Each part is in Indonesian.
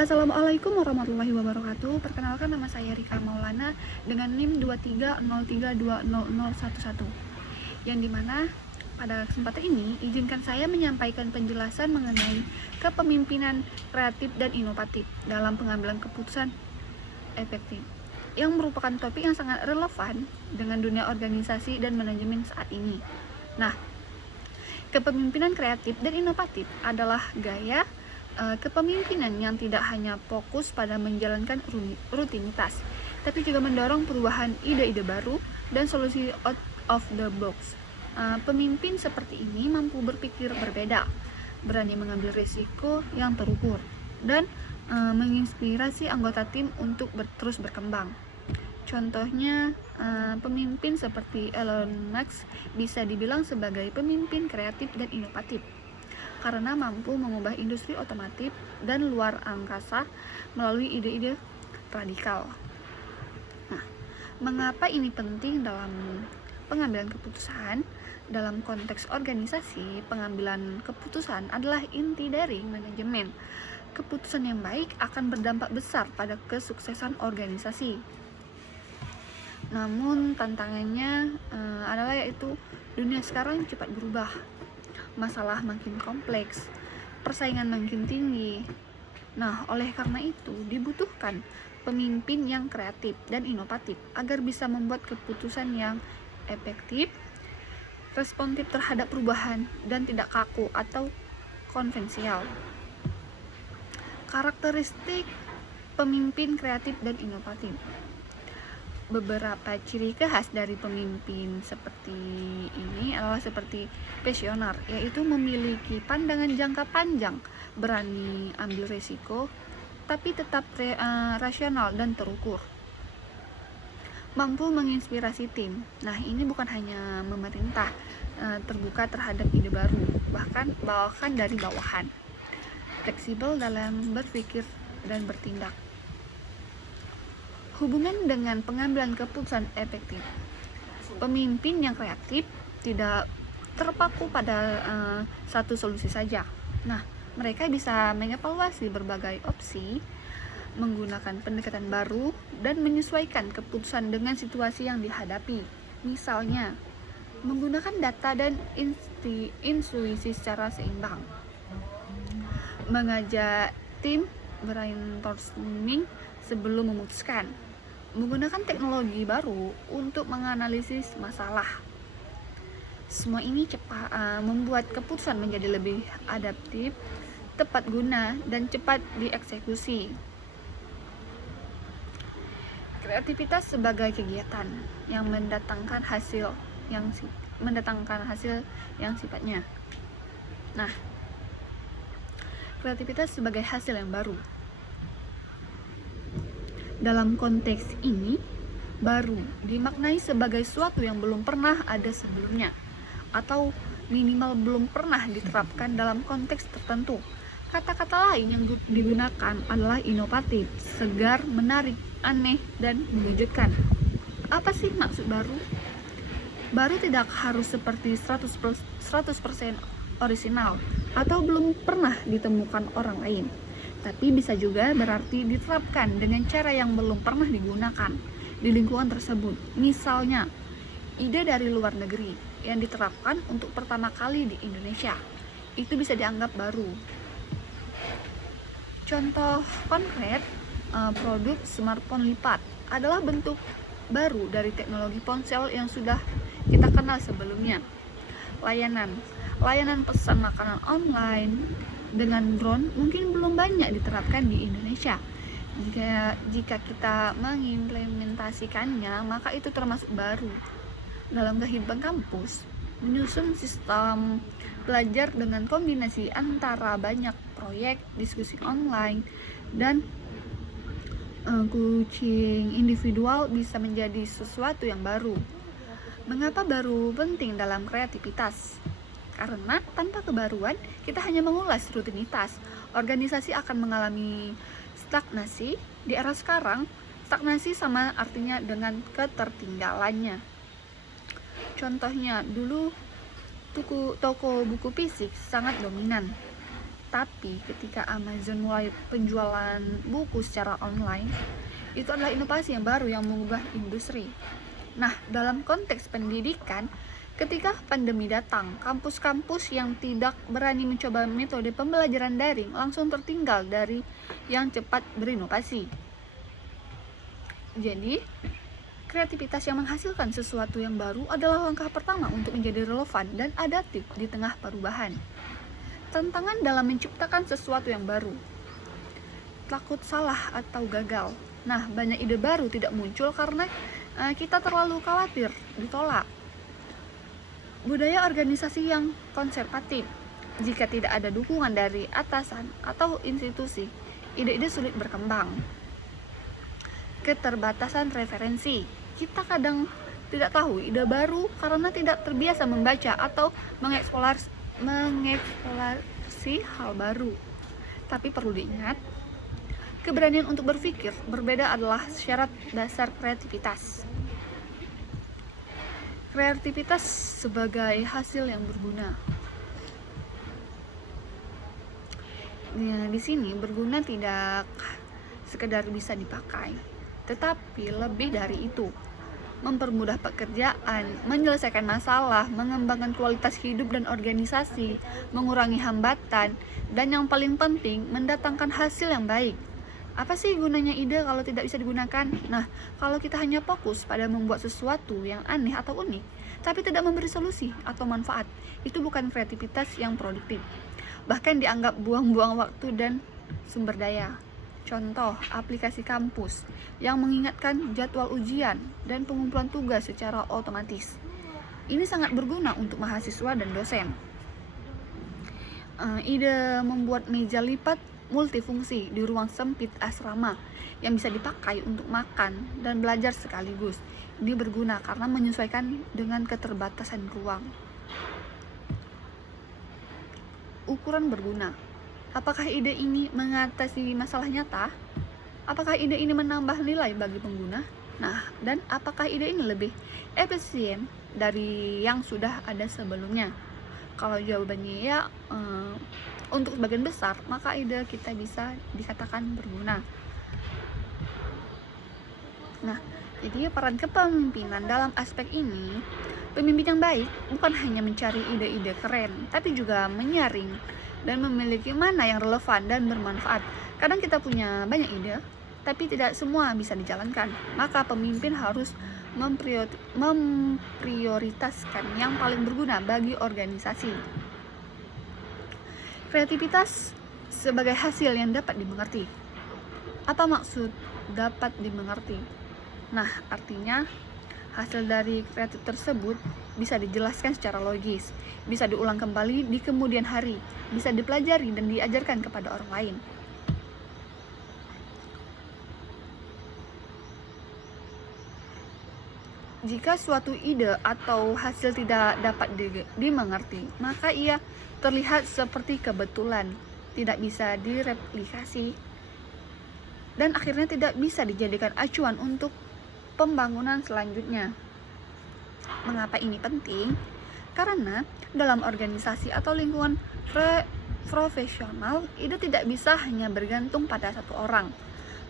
Assalamualaikum warahmatullahi wabarakatuh. Perkenalkan, nama saya Rika Maulana dengan NIM 2303200011, yang dimana pada kesempatan ini izinkan saya menyampaikan penjelasan mengenai kepemimpinan kreatif dan inovatif dalam pengambilan keputusan efektif, yang merupakan topik yang sangat relevan dengan dunia organisasi dan manajemen saat ini. Nah, kepemimpinan kreatif dan inovatif adalah gaya kepemimpinan yang tidak hanya fokus pada menjalankan rutinitas, tapi juga mendorong perubahan ide-ide baru dan solusi out of the box. Pemimpin seperti ini mampu berpikir berbeda, berani mengambil risiko yang terukur, dan menginspirasi anggota tim untuk terus berkembang. Contohnya, pemimpin seperti Elon Musk bisa dibilang sebagai pemimpin kreatif dan inovatif karena mampu mengubah industri otomotif dan luar angkasa melalui ide-ide radikal. Nah, mengapa ini penting dalam pengambilan keputusan? Dalam konteks organisasi, pengambilan keputusan adalah inti dari manajemen. Keputusan yang baik akan berdampak besar pada kesuksesan organisasi. Namun tantangannya adalah yaitu dunia sekarang cepat berubah. Masalah makin kompleks, persaingan makin tinggi. Nah, oleh karena itu dibutuhkan pemimpin yang kreatif dan inovatif agar bisa membuat keputusan yang efektif, responsif terhadap perubahan, dan tidak kaku atau konvensional. Karakteristik pemimpin kreatif dan inovatif. Beberapa ciri khas dari pemimpin seperti ini adalah seperti visioner, yaitu memiliki pandangan jangka panjang, berani ambil risiko, tapi tetap rasional dan terukur. Mampu menginspirasi tim. Nah, ini bukan hanya memerintah, terbuka terhadap ide baru, bahkan dari bawahan. Fleksibel dalam berpikir dan bertindak. Hubungan dengan pengambilan keputusan efektif. Pemimpin yang kreatif tidak terpaku pada satu solusi saja. Nah, mereka bisa mengevaluasi berbagai opsi, menggunakan pendekatan baru, dan menyesuaikan keputusan dengan situasi yang dihadapi. Misalnya, menggunakan data dan intuisi secara seimbang. Mengajak tim brainstorming sebelum memutuskan. Menggunakan teknologi baru untuk menganalisis masalah. Semua ini membuat keputusan menjadi lebih adaptif, tepat guna, dan cepat dieksekusi. Kreativitas sebagai kegiatan yang mendatangkan hasil yang sifatnya. Nah, kreativitas sebagai hasil yang baru. Dalam konteks ini, baru dimaknai sebagai sesuatu yang belum pernah ada sebelumnya, atau minimal belum pernah diterapkan dalam konteks tertentu. Kata-kata lain yang digunakan adalah inovatif, segar, menarik, aneh, dan mengejutkan. Apa sih maksud baru? Baru tidak harus seperti 100% orisinal atau belum pernah ditemukan orang lain, tapi bisa juga berarti diterapkan dengan cara yang belum pernah digunakan di lingkungan tersebut. Misalnya, ide dari luar negeri yang diterapkan untuk pertama kali di Indonesia, itu bisa dianggap baru. Contoh konkret, produk smartphone lipat adalah bentuk baru dari teknologi ponsel yang sudah kita kenal sebelumnya. Layanan pesan makanan online dengan drone mungkin belum banyak diterapkan di Indonesia. Jika kita mengimplementasikannya, maka itu termasuk baru. Dalam kehidupan kampus, menyusun sistem belajar dengan kombinasi antara banyak proyek, diskusi online, dan coaching individual bisa menjadi sesuatu yang baru. Mengapa baru penting dalam kreativitas? Karena tanpa kebaruan, kita hanya mengulas rutinitas. Organisasi akan mengalami stagnasi. Di era sekarang, stagnasi sama artinya dengan ketertinggalannya. Contohnya, dulu toko buku fisik sangat dominan. Tapi ketika Amazon mulai penjualan buku secara online, itu adalah inovasi yang baru yang mengubah industri. Nah, dalam konteks pendidikan, ketika pandemi datang, kampus-kampus yang tidak berani mencoba metode pembelajaran daring langsung tertinggal dari yang cepat berinovasi. Jadi, kreativitas yang menghasilkan sesuatu yang baru adalah langkah pertama untuk menjadi relevan dan adaptif di tengah perubahan. Tantangan dalam menciptakan sesuatu yang baru. Takut salah atau gagal. Nah, banyak ide baru tidak muncul karena kita terlalu khawatir ditolak. Budaya organisasi yang konservatif. Jika tidak ada dukungan dari atasan atau institusi, ide-ide sulit berkembang. Keterbatasan referensi. Kita kadang tidak tahu ide baru karena tidak terbiasa membaca atau mengeksplorasi hal baru. Tapi perlu diingat, keberanian untuk berpikir berbeda adalah syarat dasar kreativitas. Kreativitas sebagai hasil yang berguna. Di sini berguna tidak sekedar bisa dipakai, tetapi lebih dari itu. Mempermudah pekerjaan, menyelesaikan masalah, mengembangkan kualitas hidup dan organisasi, mengurangi hambatan, dan yang paling penting, mendatangkan hasil yang baik. Apa sih gunanya ide kalau tidak bisa digunakan? Nah, kalau kita hanya fokus pada membuat sesuatu yang aneh atau unik, tapi tidak memberi solusi atau manfaat, itu bukan kreativitas yang produktif. Bahkan dianggap buang-buang waktu dan sumber daya. Contoh, aplikasi kampus yang mengingatkan jadwal ujian dan pengumpulan tugas secara otomatis. Ini sangat berguna untuk mahasiswa dan dosen. Ide membuat meja lipat multifungsi di ruang sempit asrama yang bisa dipakai untuk makan dan belajar sekaligus. Ini berguna karena menyesuaikan dengan keterbatasan ruang. Ukuran berguna. Apakah ide ini mengatasi masalah nyata? Apakah ide ini menambah nilai bagi pengguna? Nah, dan apakah ide ini lebih efisien dari yang sudah ada sebelumnya? Kalau jawabannya ya, untuk sebagian besar, maka ide kita bisa dikatakan berguna. Nah, jadi peran kepemimpinan dalam aspek ini, pemimpin yang baik bukan hanya mencari ide-ide keren, tapi juga menyaring dan memiliki mana yang relevan dan bermanfaat. Kadang kita punya banyak ide, tapi tidak semua bisa dijalankan. Maka pemimpin harus memprioritaskan yang paling berguna bagi organisasi. Kreativitas sebagai hasil yang dapat dimengerti. Apa maksud dapat dimengerti? Nah, artinya hasil dari kreatif tersebut bisa dijelaskan secara logis, bisa diulang kembali di kemudian hari, bisa dipelajari dan diajarkan kepada orang lain. Jika suatu ide atau hasil tidak dapat dimengerti, maka ia terlihat seperti kebetulan, tidak bisa direplikasi, dan akhirnya tidak bisa dijadikan acuan untuk pembangunan selanjutnya. Mengapa ini penting? Karena dalam organisasi atau lingkungan profesional, ide tidak bisa hanya bergantung pada satu orang.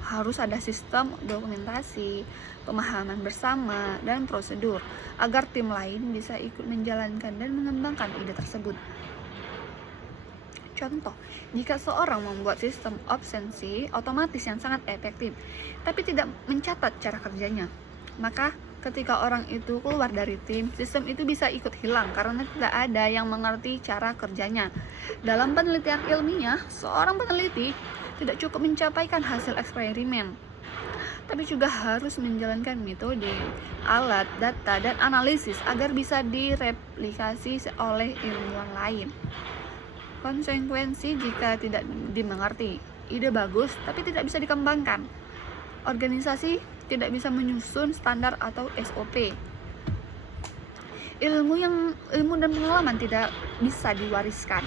Harus ada sistem dokumentasi, pemahaman bersama, dan prosedur agar tim lain bisa ikut menjalankan dan mengembangkan ide tersebut. Contoh, jika seorang membuat sistem absensi otomatis yang sangat efektif, tapi tidak mencatat cara kerjanya, maka ketika orang itu keluar dari tim, sistem itu bisa ikut hilang karena tidak ada yang mengerti cara kerjanya. Dalam penelitian ilmiah, seorang peneliti tidak cukup mencapaikan hasil eksperimen, tapi juga harus menjalankan metode, alat, data, dan analisis agar bisa direplikasi oleh ilmuwan lain. Konsekuensi jika tidak dimengerti, ide bagus tapi tidak bisa dikembangkan. Organisasi tidak bisa menyusun standar atau SOP. Ilmu dan pengalaman tidak bisa diwariskan.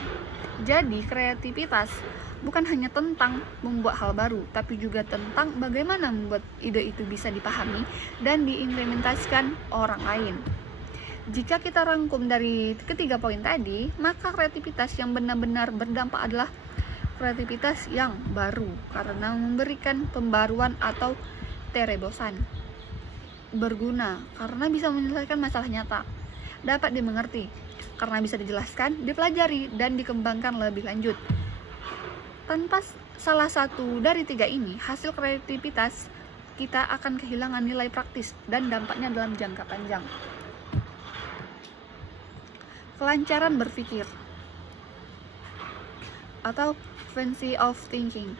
Jadi kreativitas bukan hanya tentang membuat hal baru, tapi juga tentang bagaimana membuat ide itu bisa dipahami dan diimplementasikan orang lain. Jika kita rangkum dari ketiga poin tadi, maka kreativitas yang benar-benar berdampak adalah kreativitas yang baru karena memberikan pembaruan atau terobosan. Berguna karena bisa menyelesaikan masalah nyata. Dapat dimengerti karena bisa dijelaskan, dipelajari, dan dikembangkan lebih lanjut. Tanpa salah satu dari tiga ini, hasil kreativitas kita akan kehilangan nilai praktis dan dampaknya dalam jangka panjang. Kelancaran berpikir atau fluency of thinking.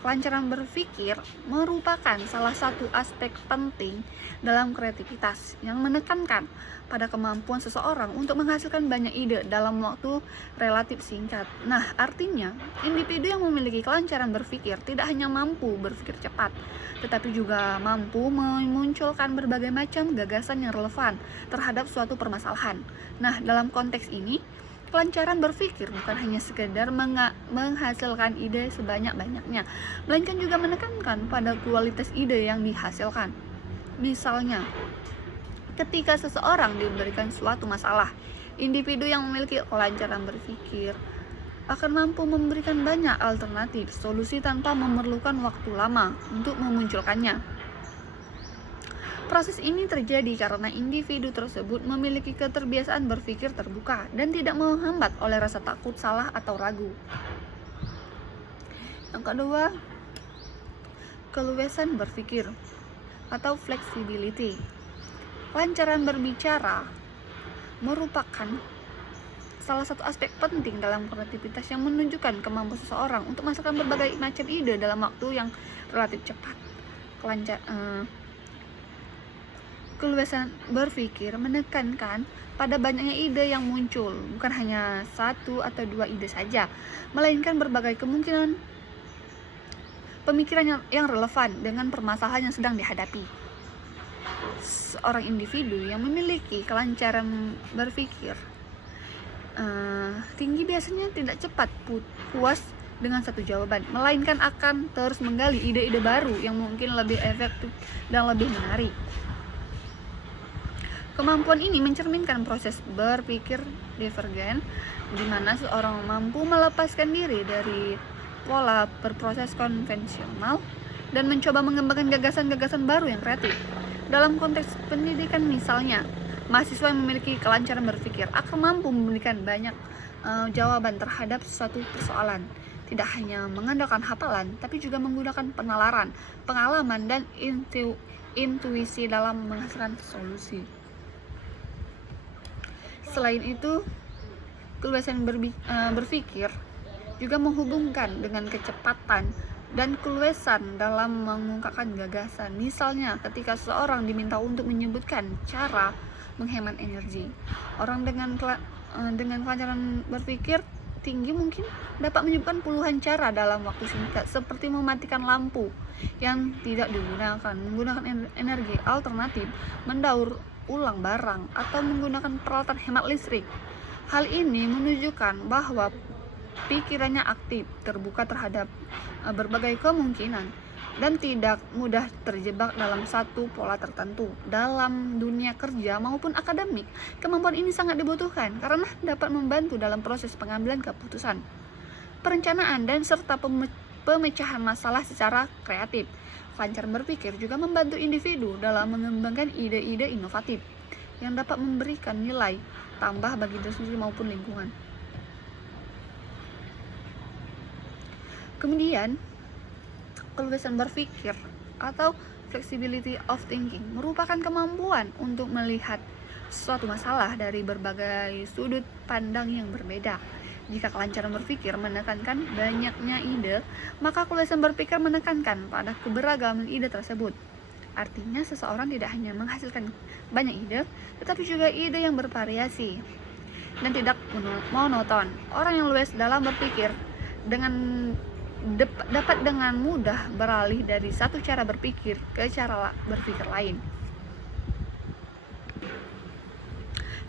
Kelancaran berpikir merupakan salah satu aspek penting dalam kreativitas yang menekankan pada kemampuan seseorang untuk menghasilkan banyak ide dalam waktu relatif singkat. Nah, artinya individu yang memiliki kelancaran berpikir tidak hanya mampu berpikir cepat, tetapi juga mampu memunculkan berbagai macam gagasan yang relevan terhadap suatu permasalahan. Nah, dalam konteks ini, kelancaran berpikir bukan hanya sekedar menghasilkan ide sebanyak-banyaknya, melainkan juga menekankan pada kualitas ide yang dihasilkan. Misalnya, ketika seseorang diberikan suatu masalah, individu yang memiliki kelancaran berpikir akan mampu memberikan banyak alternatif solusi tanpa memerlukan waktu lama untuk memunculkannya. Proses ini terjadi karena individu tersebut memiliki keterbiasaan berpikir terbuka dan tidak menghambat oleh rasa takut, salah, atau ragu. Yang kedua, keluasan berpikir atau flexibility. Kelancaran berbicara merupakan salah satu aspek penting dalam kreativitas yang menunjukkan kemampuan seseorang untuk menghasilkan berbagai macam ide dalam waktu yang relatif cepat. Keluasan berpikir menekankan pada banyaknya ide yang muncul, bukan hanya satu atau dua ide saja, melainkan berbagai kemungkinan pemikiran yang relevan dengan permasalahan yang sedang dihadapi. Seorang individu yang memiliki kelancaran berpikir tinggi biasanya tidak cepat puas dengan satu jawaban, melainkan akan terus menggali ide-ide baru yang mungkin lebih efektif dan lebih menarik. Kemampuan ini mencerminkan proses berpikir divergen, di mana seorang mampu melepaskan diri dari pola berproses konvensional dan mencoba mengembangkan gagasan-gagasan baru yang kreatif. Dalam konteks pendidikan misalnya, mahasiswa yang memiliki kelancaran berpikir akan mampu memberikan banyak jawaban terhadap suatu persoalan, tidak hanya mengandalkan hafalan, tapi juga menggunakan penalaran, pengalaman, dan intuisi dalam menghasilkan solusi. Selain itu, keluasan berpikir juga menghubungkan dengan kecepatan dan keluasan dalam mengungkapkan gagasan. Misalnya, ketika seseorang diminta untuk menyebutkan cara menghemat energi, orang dengan kelancaran berpikir tinggi mungkin dapat menyebutkan puluhan cara dalam waktu singkat, seperti mematikan lampu yang tidak digunakan, menggunakan energi alternatif, mendaur ulang barang, atau menggunakan peralatan hemat listrik. Hal ini menunjukkan bahwa pikirannya aktif, terbuka terhadap berbagai kemungkinan, dan tidak mudah terjebak dalam satu pola tertentu. Dalam dunia kerja maupun akademik, kemampuan ini sangat dibutuhkan karena dapat membantu dalam proses pengambilan keputusan, perencanaan, dan serta pemecahan masalah secara kreatif. Kelancaran berpikir juga membantu individu dalam mengembangkan ide-ide inovatif yang dapat memberikan nilai tambah bagi diri sendiri maupun lingkungan. Kemudian, keluasan berpikir atau flexibility of thinking merupakan kemampuan untuk melihat suatu masalah dari berbagai sudut pandang yang berbeda. Jika kelancaran berpikir menekankan banyaknya ide, maka keluasan berpikir menekankan pada keberagaman ide tersebut. Artinya, seseorang tidak hanya menghasilkan banyak ide, tetapi juga ide yang bervariasi dan tidak monoton. Orang yang luas dalam berpikir dapat dengan mudah beralih dari satu cara berpikir ke cara berpikir lain.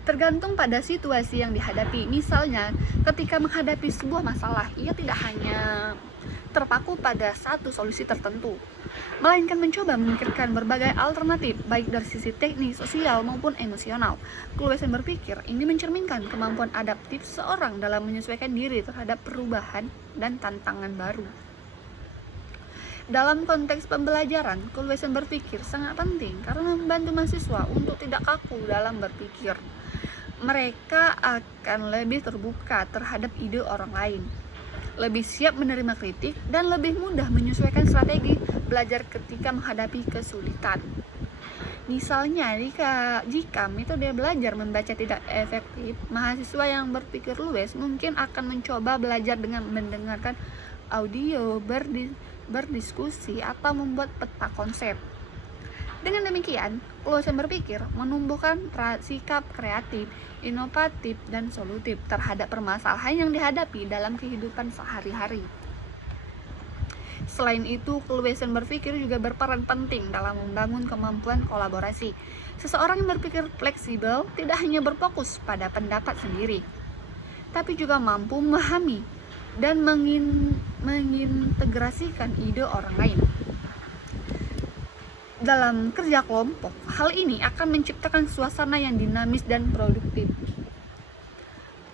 Tergantung pada situasi yang dihadapi. Misalnya, ketika menghadapi sebuah masalah, ia tidak hanya terpaku pada satu solusi tertentu, melainkan mencoba memikirkan berbagai alternatif, baik dari sisi teknis, sosial, maupun emosional. Keluasan berpikir ini mencerminkan kemampuan adaptif seorang dalam menyesuaikan diri terhadap perubahan dan tantangan baru. Dalam konteks pembelajaran, keluasan berpikir sangat penting karena membantu mahasiswa untuk tidak kaku dalam berpikir. Mereka akan lebih terbuka terhadap ide orang lain, lebih siap menerima kritik, dan lebih mudah menyesuaikan strategi belajar ketika menghadapi kesulitan. Misalnya, jika metode belajar membaca tidak efektif, mahasiswa yang berpikir luas mungkin akan mencoba belajar dengan mendengarkan audio, berdiskusi, atau membuat peta konsep. Dengan demikian, keluasan berpikir menumbuhkan sikap kreatif, inovatif, dan solutif terhadap permasalahan yang dihadapi dalam kehidupan sehari-hari. Selain itu, keluasan berpikir juga berperan penting dalam membangun kemampuan kolaborasi. Seseorang yang berpikir fleksibel tidak hanya berfokus pada pendapat sendiri, tapi juga mampu memahami dan mengintegrasikan ide orang lain. Dalam kerja kelompok, hal ini akan menciptakan suasana yang dinamis dan produktif.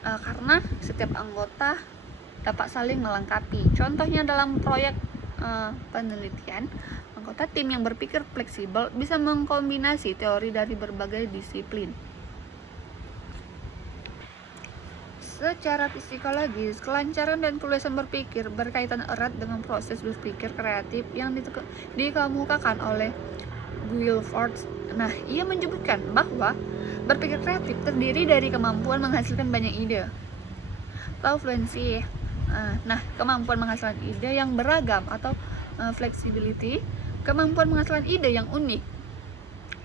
Karena setiap anggota dapat saling melengkapi. Contohnya dalam proyek penelitian, anggota tim yang berpikir fleksibel bisa mengkombinasi teori dari berbagai disiplin. Secara psikologis, kelancaran dan keluasan berpikir berkaitan erat dengan proses berpikir kreatif yang dikemukakan oleh Guilford. Nah, ia menyebutkan bahwa berpikir kreatif terdiri dari kemampuan menghasilkan banyak ide. Fluency. Nah, kemampuan menghasilkan ide yang beragam atau flexibility, kemampuan menghasilkan ide yang unik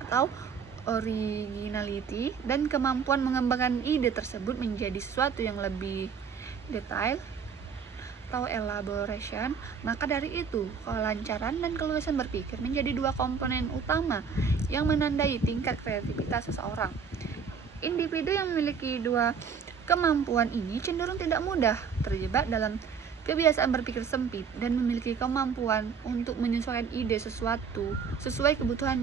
atau originality, dan kemampuan mengembangkan ide tersebut menjadi sesuatu yang lebih detail atau elaboration. Maka dari itu, kelancaran dan keluasan berpikir menjadi dua komponen utama yang menandai tingkat kreativitas seseorang. Individu yang memiliki dua kemampuan ini cenderung tidak mudah terjebak dalam kebiasaan berpikir sempit dan memiliki kemampuan untuk menyesuaikan ide sesuatu sesuai kebutuhan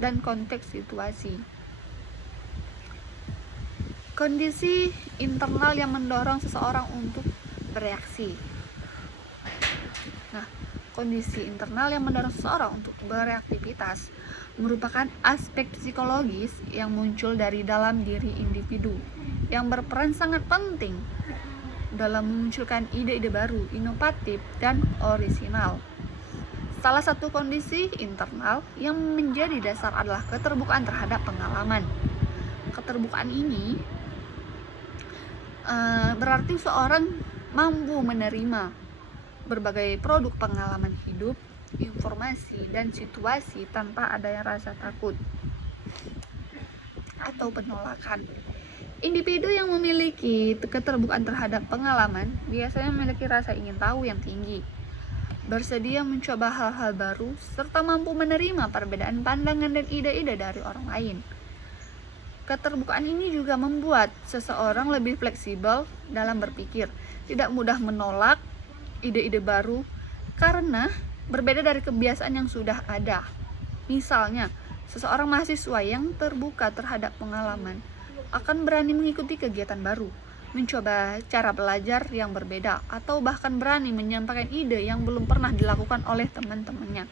dan konteks situasi. Kondisi internal yang mendorong seseorang untuk bereaksi. Nah, kondisi internal yang mendorong seseorang untuk beraktivitas merupakan aspek psikologis yang muncul dari dalam diri individu yang berperan sangat penting dalam memunculkan ide-ide baru, inovatif, dan orisinal. Salah satu kondisi internal yang menjadi dasar adalah keterbukaan terhadap pengalaman. Keterbukaan ini berarti seorang mampu menerima berbagai produk pengalaman hidup, informasi, dan situasi tanpa adanya rasa takut atau penolakan. Individu yang memiliki keterbukaan terhadap pengalaman biasanya memiliki rasa ingin tahu yang tinggi, bersedia mencoba hal-hal baru, serta mampu menerima perbedaan pandangan dan ide-ide dari orang lain. Keterbukaan ini juga membuat seseorang lebih fleksibel dalam berpikir, tidak mudah menolak ide-ide baru karena berbeda dari kebiasaan yang sudah ada. Misalnya, seseorang mahasiswa yang terbuka terhadap pengalaman akan berani mengikuti kegiatan baru, mencoba cara belajar yang berbeda, atau bahkan berani menyampaikan ide yang belum pernah dilakukan oleh teman-temannya.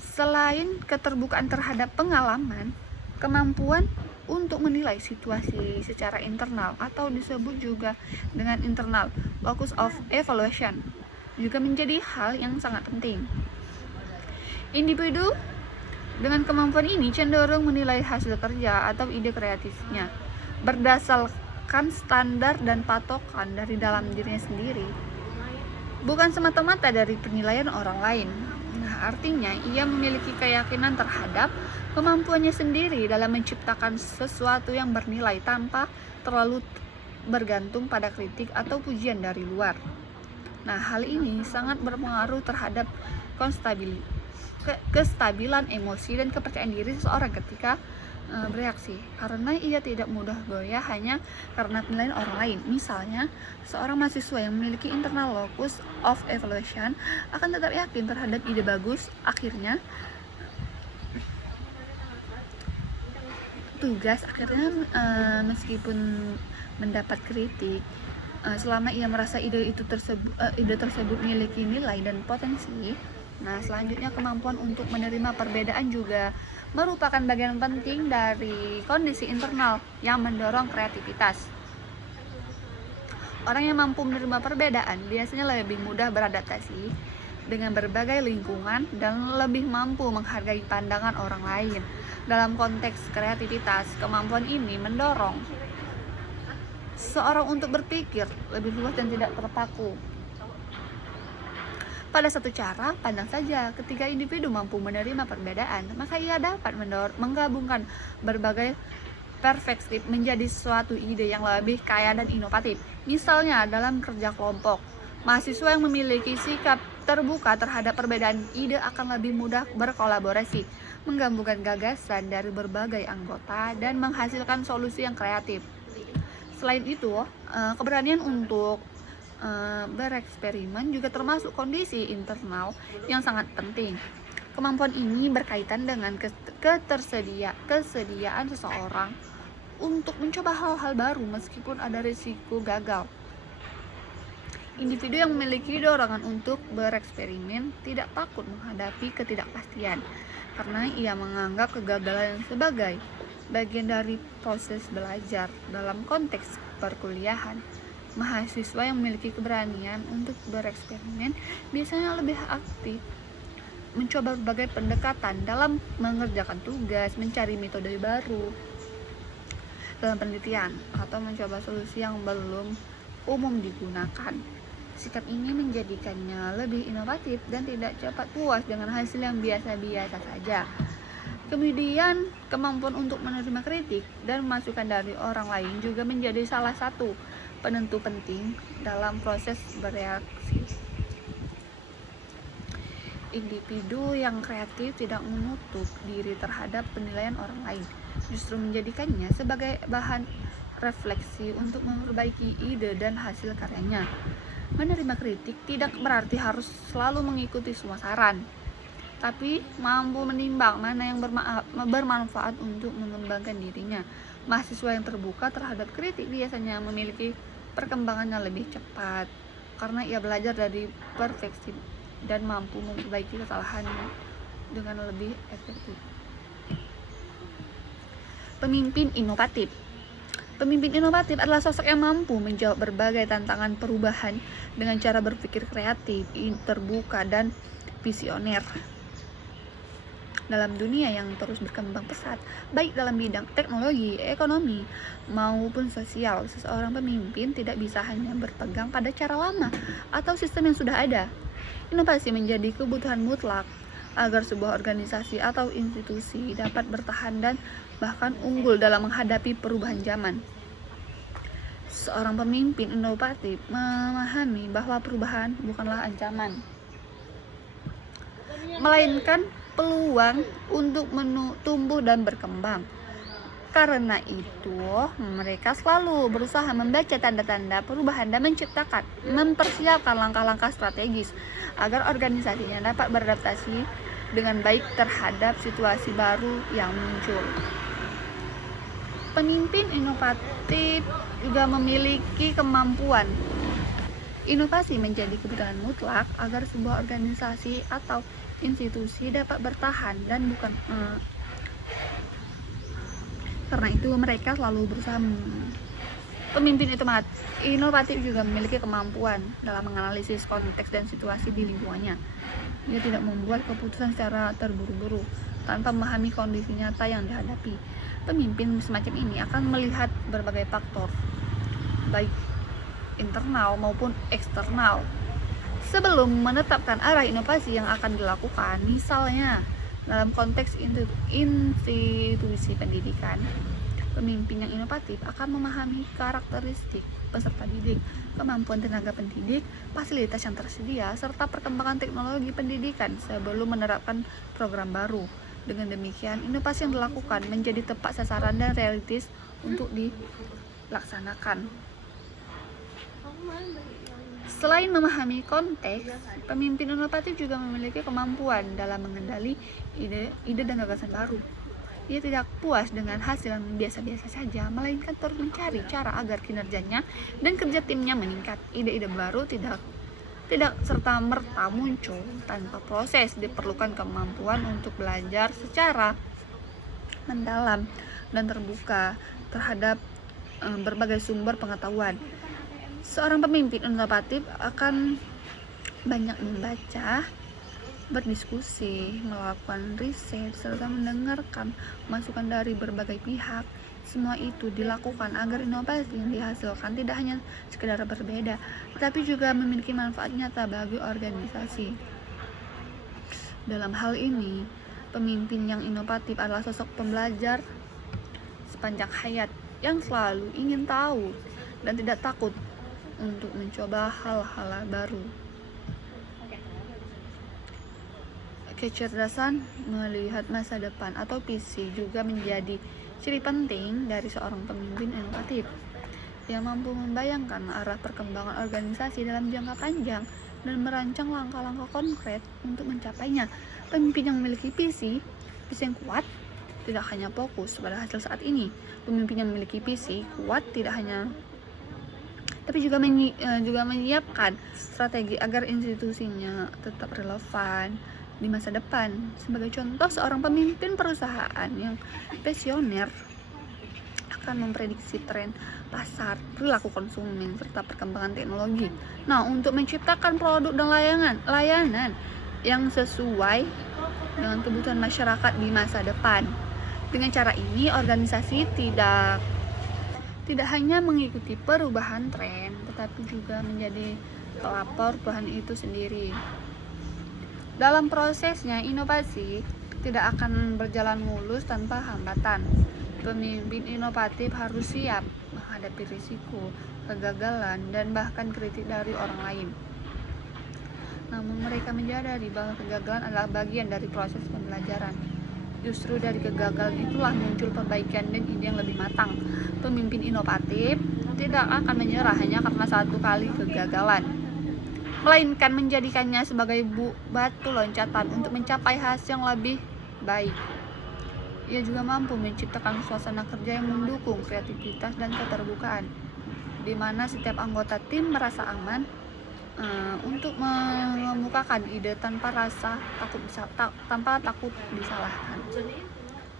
Selain keterbukaan terhadap pengalaman, kemampuan untuk menilai situasi secara internal atau disebut juga dengan internal locus of evaluation juga menjadi hal yang sangat penting. Individu dengan kemampuan ini cenderung menilai hasil kerja atau ide kreatifnya berdasarkan standar dan patokan dari dalam dirinya sendiri, bukan semata-mata dari penilaian orang lain. Nah, artinya ia memiliki keyakinan terhadap kemampuannya sendiri dalam menciptakan sesuatu yang bernilai tanpa terlalu bergantung pada kritik atau pujian dari luar. Nah, hal ini sangat berpengaruh terhadap kestabilan emosi dan kepercayaan diri seseorang ketika bereaksi karena ia tidak mudah goyah hanya karena penilaian orang lain. Misalnya, seorang mahasiswa yang memiliki internal locus of evaluation akan tetap yakin terhadap ide bagus. Akhirnya meskipun mendapat kritik, selama ia merasa ide tersebut memiliki nilai dan potensi. Nah, selanjutnya kemampuan untuk menerima perbedaan juga merupakan bagian penting dari kondisi internal yang mendorong kreativitas. Orang yang mampu menerima perbedaan biasanya lebih mudah beradaptasi dengan berbagai lingkungan dan lebih mampu menghargai pandangan orang lain. Dalam konteks kreativitas, kemampuan ini mendorong seorang untuk berpikir lebih luas dan tidak terpaku pada satu cara pandang saja. Ketika individu mampu menerima perbedaan, maka ia dapat menggabungkan berbagai perspektif menjadi suatu ide yang lebih kaya dan inovatif. Misalnya, dalam kerja kelompok, mahasiswa yang memiliki sikap terbuka terhadap perbedaan ide akan lebih mudah berkolaborasi, menggabungkan gagasan dari berbagai anggota, dan menghasilkan solusi yang kreatif. Selain itu, keberanian untuk bereksperimen juga termasuk kondisi internal yang sangat penting. Kemampuan ini berkaitan dengan kesediaan seseorang untuk mencoba hal-hal baru meskipun ada risiko gagal. Individu yang memiliki dorongan untuk bereksperimen tidak takut menghadapi ketidakpastian karena ia menganggap kegagalan sebagai bagian dari proses belajar. Dalam konteks perkuliahan, mahasiswa yang memiliki keberanian untuk bereksperimen biasanya lebih aktif mencoba berbagai pendekatan dalam mengerjakan tugas, mencari metode baru dalam penelitian, atau mencoba solusi yang belum umum digunakan. Sikap ini menjadikannya lebih inovatif dan tidak cepat puas dengan hasil yang biasa-biasa saja. Kemudian, kemampuan untuk menerima kritik dan masukan dari orang lain juga menjadi salah satu penentu penting dalam proses bereaksi. Individu yang kreatif tidak menutup diri terhadap penilaian orang lain, justru menjadikannya sebagai bahan refleksi untuk memperbaiki ide dan hasil karyanya. Menerima kritik tidak berarti harus selalu mengikuti semua saran, tapi mampu menimbang mana yang bermanfaat untuk mengembangkan dirinya. Mahasiswa yang terbuka terhadap kritik biasanya memiliki perkembangan yang lebih cepat karena ia belajar dari perfeksi dan mampu memperbaiki kesalahan dengan lebih efektif. Pemimpin inovatif. Pemimpin inovatif adalah sosok yang mampu menjawab berbagai tantangan perubahan dengan cara berpikir kreatif, terbuka, dan visioner. Dalam dunia yang terus berkembang pesat, baik dalam bidang teknologi, ekonomi, maupun sosial, seseorang pemimpin tidak bisa hanya berpegang pada cara lama atau sistem yang sudah ada. Inovasi menjadi kebutuhan mutlak agar sebuah organisasi atau institusi dapat bertahan dan bahkan unggul dalam menghadapi perubahan zaman. Seorang pemimpin inovatif memahami bahwa perubahan bukanlah ancaman, melainkan peluang untuk tumbuh dan berkembang. Karena itu, mereka selalu berusaha membaca tanda-tanda perubahan dan mempersiapkan langkah-langkah strategis agar organisasinya dapat beradaptasi dengan baik terhadap situasi baru yang muncul. Pemimpin inovatif juga memiliki kemampuan. Inovasi menjadi kebutuhan mutlak agar sebuah organisasi atau institusi dapat bertahan dan bukan karena itu mereka selalu berusaha. Pemimpin inovatif juga memiliki kemampuan dalam menganalisis konteks dan situasi di lingkungannya. Dia tidak membuat keputusan secara terburu-buru tanpa memahami kondisi nyata yang dihadapi. Pemimpin semacam ini akan melihat berbagai faktor, baik internal maupun eksternal, sebelum menetapkan arah inovasi yang akan dilakukan. Misalnya, dalam konteks institusi pendidikan, pemimpin yang inovatif akan memahami karakteristik peserta didik, kemampuan tenaga pendidik, fasilitas yang tersedia, serta perkembangan teknologi pendidikan sebelum menerapkan program baru. Dengan demikian, inovasi yang dilakukan menjadi tepat sasaran dan realistis untuk dilaksanakan. Selain memahami konteks, pemimpin inovatif juga memiliki kemampuan dalam mengendali ide dan gagasan baru. Ia tidak puas dengan hasil yang biasa-biasa saja, melainkan terus mencari cara agar kinerjanya dan kerja timnya meningkat. Ide-ide baru tidak serta-merta muncul tanpa proses. Diperlukan kemampuan untuk belajar secara mendalam dan terbuka terhadap berbagai sumber pengetahuan. Seorang pemimpin inovatif akan banyak membaca, berdiskusi, melakukan riset, serta mendengarkan masukan dari berbagai pihak. Semua itu dilakukan agar inovasi yang dihasilkan tidak hanya sekedar berbeda, tetapi juga memiliki manfaat nyata bagi organisasi. Dalam hal ini, pemimpin yang inovatif adalah sosok pembelajar sepanjang hayat yang selalu ingin tahu dan tidak takut untuk mencoba hal-hal baru. Kecerdasan melihat masa depan atau visi juga menjadi ciri penting dari seorang pemimpin inovatif yang mampu membayangkan arah perkembangan organisasi dalam jangka panjang dan merancang langkah-langkah konkret untuk mencapainya. Pemimpin yang memiliki visi yang kuat tidak hanya fokus pada hasil saat ini. Pemimpin yang memiliki visi kuat tidak hanya tapi juga menyiapkan strategi agar institusinya tetap relevan di masa depan. Sebagai contoh, seorang pemimpin perusahaan yang visioner akan memprediksi tren pasar, perilaku konsumen, serta perkembangan teknologi. Nah, untuk menciptakan produk dan layanan yang sesuai dengan kebutuhan masyarakat di masa depan. Dengan cara ini, organisasi tidak hanya mengikuti perubahan tren, tetapi juga menjadi pelapor perubahan itu sendiri. Dalam prosesnya, inovasi tidak akan berjalan mulus tanpa hambatan. Pemimpin inovatif harus siap menghadapi risiko, kegagalan, dan bahkan kritik dari orang lain. Namun mereka menyadari bahwa kegagalan adalah bagian dari proses pembelajaran. Justru dari kegagalan itulah muncul perbaikan dan ide yang lebih matang. Pemimpin inovatif tidak akan menyerah hanya karena satu kali kegagalan, melainkan menjadikannya sebagai batu loncatan untuk mencapai hasil yang lebih baik. Ia juga mampu menciptakan suasana kerja yang mendukung kreativitas dan keterbukaan, di mana setiap anggota tim merasa aman untuk mengemukakan ide tanpa takut disalahkan.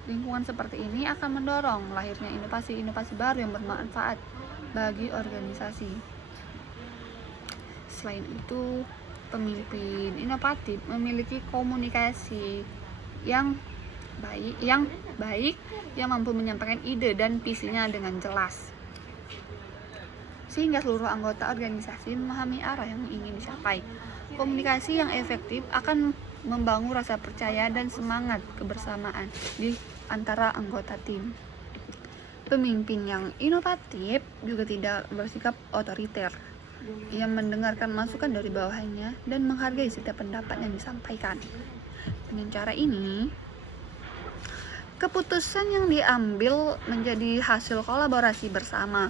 Lingkungan seperti ini akan mendorong lahirnya inovasi-inovasi baru yang bermanfaat bagi organisasi. Selain itu, pemimpin inovatif memiliki komunikasi yang baik yang mampu menyampaikan ide dan visinya dengan jelas, sehingga seluruh anggota organisasi memahami arah yang ingin dicapai. Komunikasi yang efektif akan membangun rasa percaya dan semangat kebersamaan di antara anggota tim. Pemimpin yang inovatif juga tidak bersikap otoriter. Ia mendengarkan masukan dari bawahannya dan menghargai setiap pendapat yang disampaikan. Dengan cara ini, keputusan yang diambil menjadi hasil kolaborasi bersama,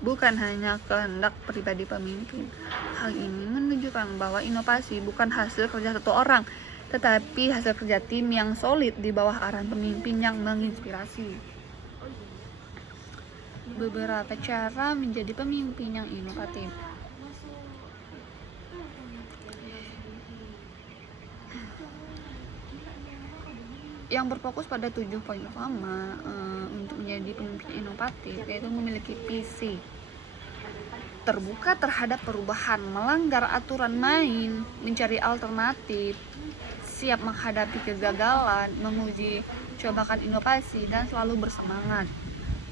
bukan hanya kehendak pribadi pemimpin. Hal ini menunjukkan bahwa inovasi bukan hasil kerja satu orang, tetapi hasil kerja tim yang solid di bawah arahan pemimpin yang menginspirasi. Beberapa cara menjadi pemimpin yang inovatif. Yang berfokus pada 7 poin utama untuk menjadi pemimpin inovatif, yaitu memiliki visi, terbuka terhadap perubahan, melanggar aturan main, mencari alternatif, siap menghadapi kegagalan, menguji cobakan inovasi, dan selalu bersemangat.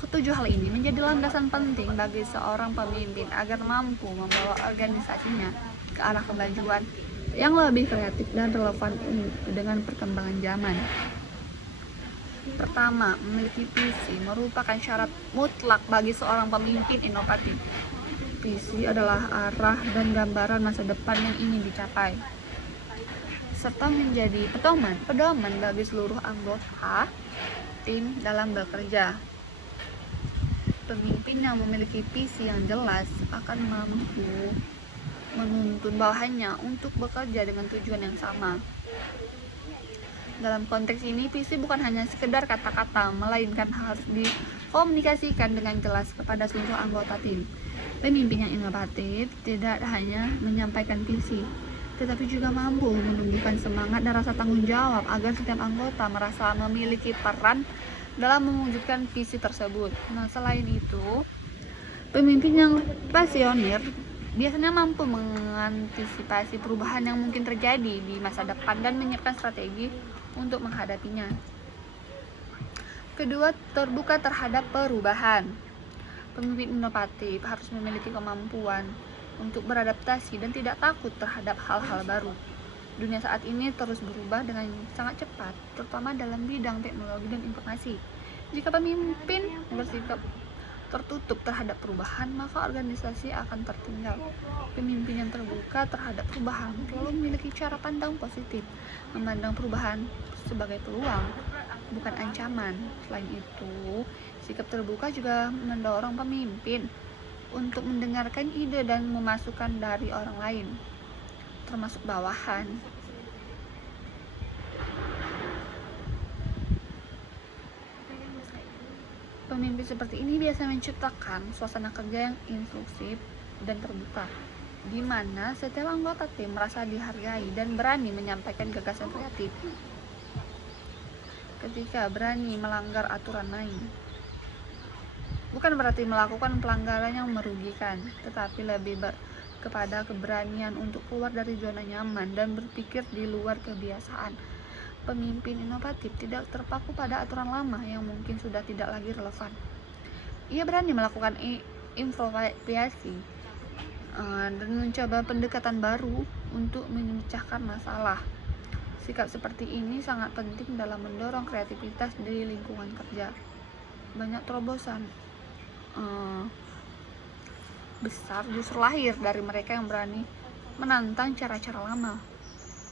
Ketujuh hal ini menjadi landasan penting bagi seorang pemimpin agar mampu membawa organisasinya ke arah kemajuan yang lebih kreatif dan relevan dengan perkembangan zaman. Pertama, memiliki visi merupakan syarat mutlak bagi seorang pemimpin inovatif. Visi adalah arah dan gambaran masa depan yang ingin dicapai. serta menjadi pedoman bagi seluruh anggota tim dalam bekerja. Pemimpin yang memiliki visi yang jelas akan mampu menuntun bawahannya untuk bekerja dengan tujuan yang sama. Dalam konteks ini, visi bukan hanya sekedar kata-kata, melainkan harus dikomunikasikan dengan jelas kepada seluruh anggota tim. Pemimpin yang inovatif tidak hanya menyampaikan visi, tetapi juga mampu menumbuhkan semangat dan rasa tanggung jawab agar setiap anggota merasa memiliki peran dalam mewujudkan visi tersebut. Nah, selain itu, pemimpin yang pasionir biasanya mampu mengantisipasi perubahan yang mungkin terjadi di masa depan dan menyiapkan strategi untuk menghadapinya. Kedua, terbuka terhadap perubahan. Pemimpin inovatif harus memiliki kemampuan untuk beradaptasi dan tidak takut terhadap hal-hal baru. Dunia saat ini terus berubah dengan sangat cepat, terutama dalam bidang teknologi dan informasi. Jika pemimpin bersikap tertutup terhadap perubahan, maka organisasi akan tertinggal. Pemimpin yang terbuka terhadap perubahan selalu memiliki cara pandang positif, memandang perubahan sebagai peluang, bukan ancaman. Selain itu, sikap terbuka juga mendorong pemimpin untuk mendengarkan ide dan memasukkan dari orang lain, termasuk bawahan. Pemimpin seperti ini biasa menciptakan suasana kerja yang inklusif dan terbuka, di mana setiap anggota tim merasa dihargai dan berani menyampaikan gagasan kreatif. Ketika berani melanggar aturan main, bukan berarti melakukan pelanggaran yang merugikan, tetapi lebih kepada keberanian untuk keluar dari zona nyaman dan berpikir di luar kebiasaan. Pemimpin inovatif tidak terpaku pada aturan lama yang mungkin sudah tidak lagi relevan. Ia berani melakukan improvisasi dan mencoba pendekatan baru untuk memecahkan masalah. Sikap seperti ini sangat penting dalam mendorong kreativitas di lingkungan kerja. Banyak terobosan besar justru lahir dari mereka yang berani menantang cara-cara lama.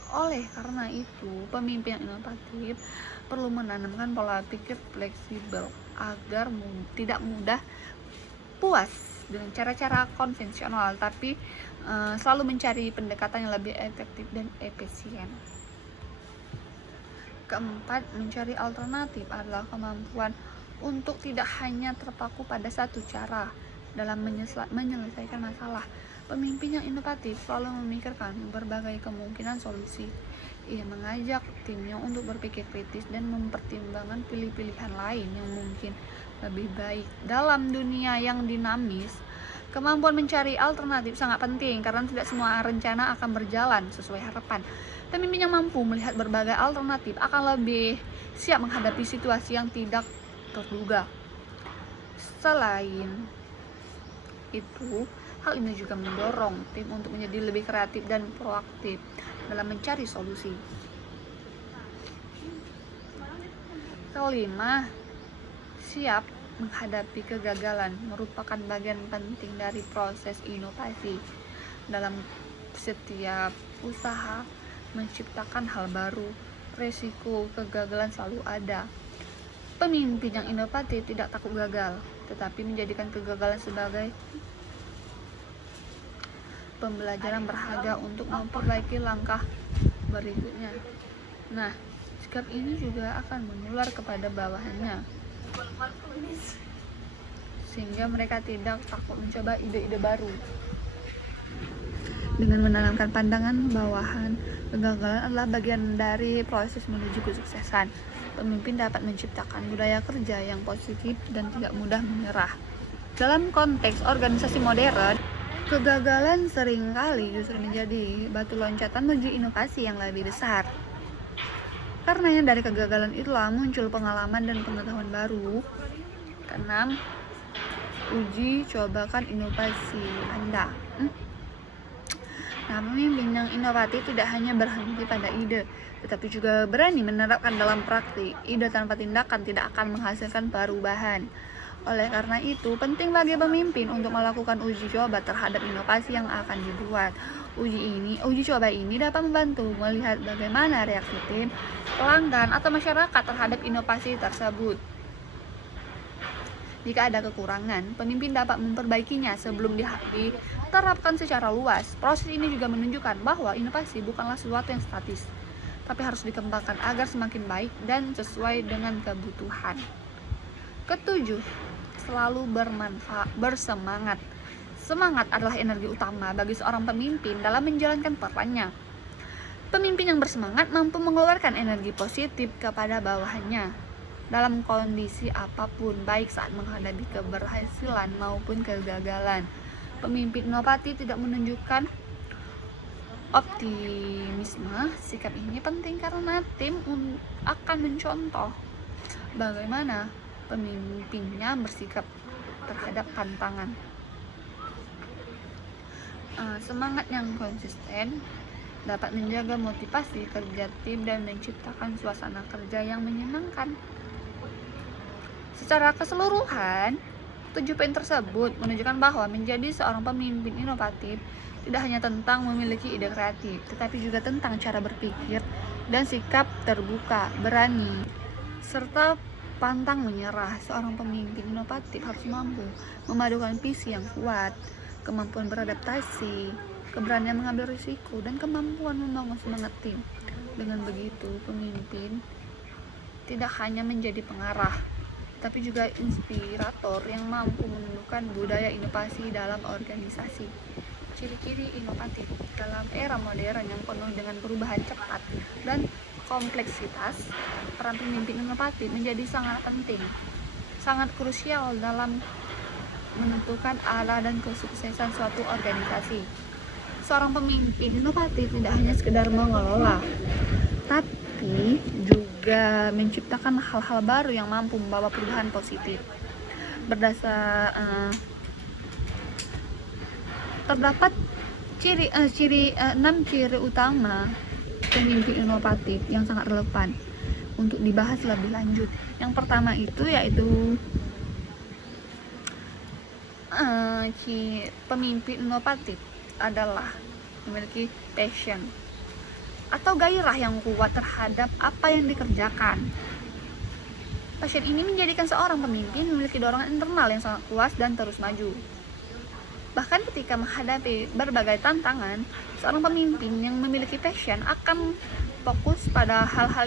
Oleh karena itu, pemimpin yang inovatif perlu menanamkan pola pikir fleksibel agar tidak mudah puas dengan cara-cara konvensional, tapi selalu mencari pendekatan yang lebih efektif dan efisien. Keempat, mencari alternatif adalah kemampuan untuk tidak hanya terpaku pada satu cara dalam menyelesaikan masalah. Pemimpin yang inovatif selalu memikirkan berbagai kemungkinan solusi. Ia mengajak timnya untuk berpikir kritis dan mempertimbangkan pilihan lain yang mungkin lebih baik. Dalam dunia yang dinamis, kemampuan mencari alternatif sangat penting karena tidak semua rencana akan berjalan sesuai harapan. Pemimpin yang mampu melihat berbagai alternatif akan lebih siap menghadapi situasi yang tidak terduga. Selain itu, hal ini juga mendorong tim untuk menjadi lebih kreatif dan proaktif dalam mencari solusi. Kelima, siap menghadapi kegagalan merupakan bagian penting dari proses inovasi. Dalam setiap usaha menciptakan hal baru, resiko kegagalan selalu ada. Pemimpin yang inovatif tidak takut gagal, tetapi menjadikan kegagalan sebagai pembelajaran berharga untuk memperbaiki langkah berikutnya. Nah, sikap ini juga akan menular kepada bawahannya, sehingga mereka tidak takut mencoba ide-ide baru. Dengan menanamkan pandangan bawahan, kegagalan adalah bagian dari proses menuju kesuksesan. Pemimpin dapat menciptakan budaya kerja yang positif dan tidak mudah menyerah. Dalam konteks organisasi modern, kegagalan seringkali justru menjadi batu loncatan menuju inovasi yang lebih besar. Karena dari kegagalan itulah muncul pengalaman dan pengetahuan baru. Keenam, uji cobakan inovasi Anda. Nah, pemimpin yang inovatif tidak hanya berhenti pada ide, tetapi juga berani menerapkan dalam praktik. Ide tanpa tindakan tidak akan menghasilkan perubahan. Oleh karena itu, penting bagi pemimpin untuk melakukan uji coba terhadap inovasi yang akan dibuat. Uji coba ini dapat membantu melihat bagaimana reaksi tim, pelanggan, atau masyarakat terhadap inovasi tersebut. Jika ada kekurangan, pemimpin dapat memperbaikinya sebelum diterapkan secara luas. Proses ini juga menunjukkan bahwa inovasi bukanlah sesuatu yang statis, tapi harus dikembangkan agar semakin baik dan sesuai dengan kebutuhan. Ketujuh, selalu bersemangat. Semangat adalah energi utama bagi seorang pemimpin dalam menjalankan perannya. Pemimpin yang bersemangat mampu mengeluarkan energi positif kepada bawahannya dalam kondisi apapun, baik saat menghadapi keberhasilan maupun kegagalan. Pemimpin inovatif tidak menunjukkan optimisme. Sikap ini penting karena tim akan mencontoh bagaimana pemimpinnya bersikap terhadap tantangan. Semangat yang konsisten dapat menjaga motivasi kerja tim dan menciptakan suasana kerja yang menyenangkan. Secara keseluruhan, 7 poin tersebut menunjukkan bahwa menjadi seorang pemimpin inovatif tidak hanya tentang memiliki ide kreatif, tetapi juga tentang cara berpikir dan sikap terbuka, berani, serta pantang menyerah. Seorang pemimpin inovatif harus mampu memadukan visi yang kuat, kemampuan beradaptasi, keberanian mengambil risiko, dan kemampuan membangun semangat tim. Dengan begitu, pemimpin tidak hanya menjadi pengarah, tapi juga inspirator yang mampu menumbuhkan budaya inovasi dalam organisasi. Ciri-ciri inovatif dalam era modern yang penuh dengan perubahan cepat dan kompleksitas, peran pemimpin inovatif menjadi sangat penting, sangat krusial dalam menentukan arah dan kesuksesan suatu organisasi. Seorang pemimpin inovatif tidak hanya sekedar mengelola, tapi juga menciptakan hal-hal baru yang mampu membawa perubahan positif. Terdapat 6 ciri utama pemimpin inovatif yang sangat relevan untuk dibahas lebih lanjut. Yang pertama itu yaitu pemimpin inovatif adalah memiliki passion atau gairah yang kuat terhadap apa yang dikerjakan. Passion ini menjadikan seorang pemimpin memiliki dorongan internal yang sangat kuat dan terus maju. Bahkan ketika menghadapi berbagai tantangan, seorang pemimpin yang memiliki passion akan fokus pada hal-hal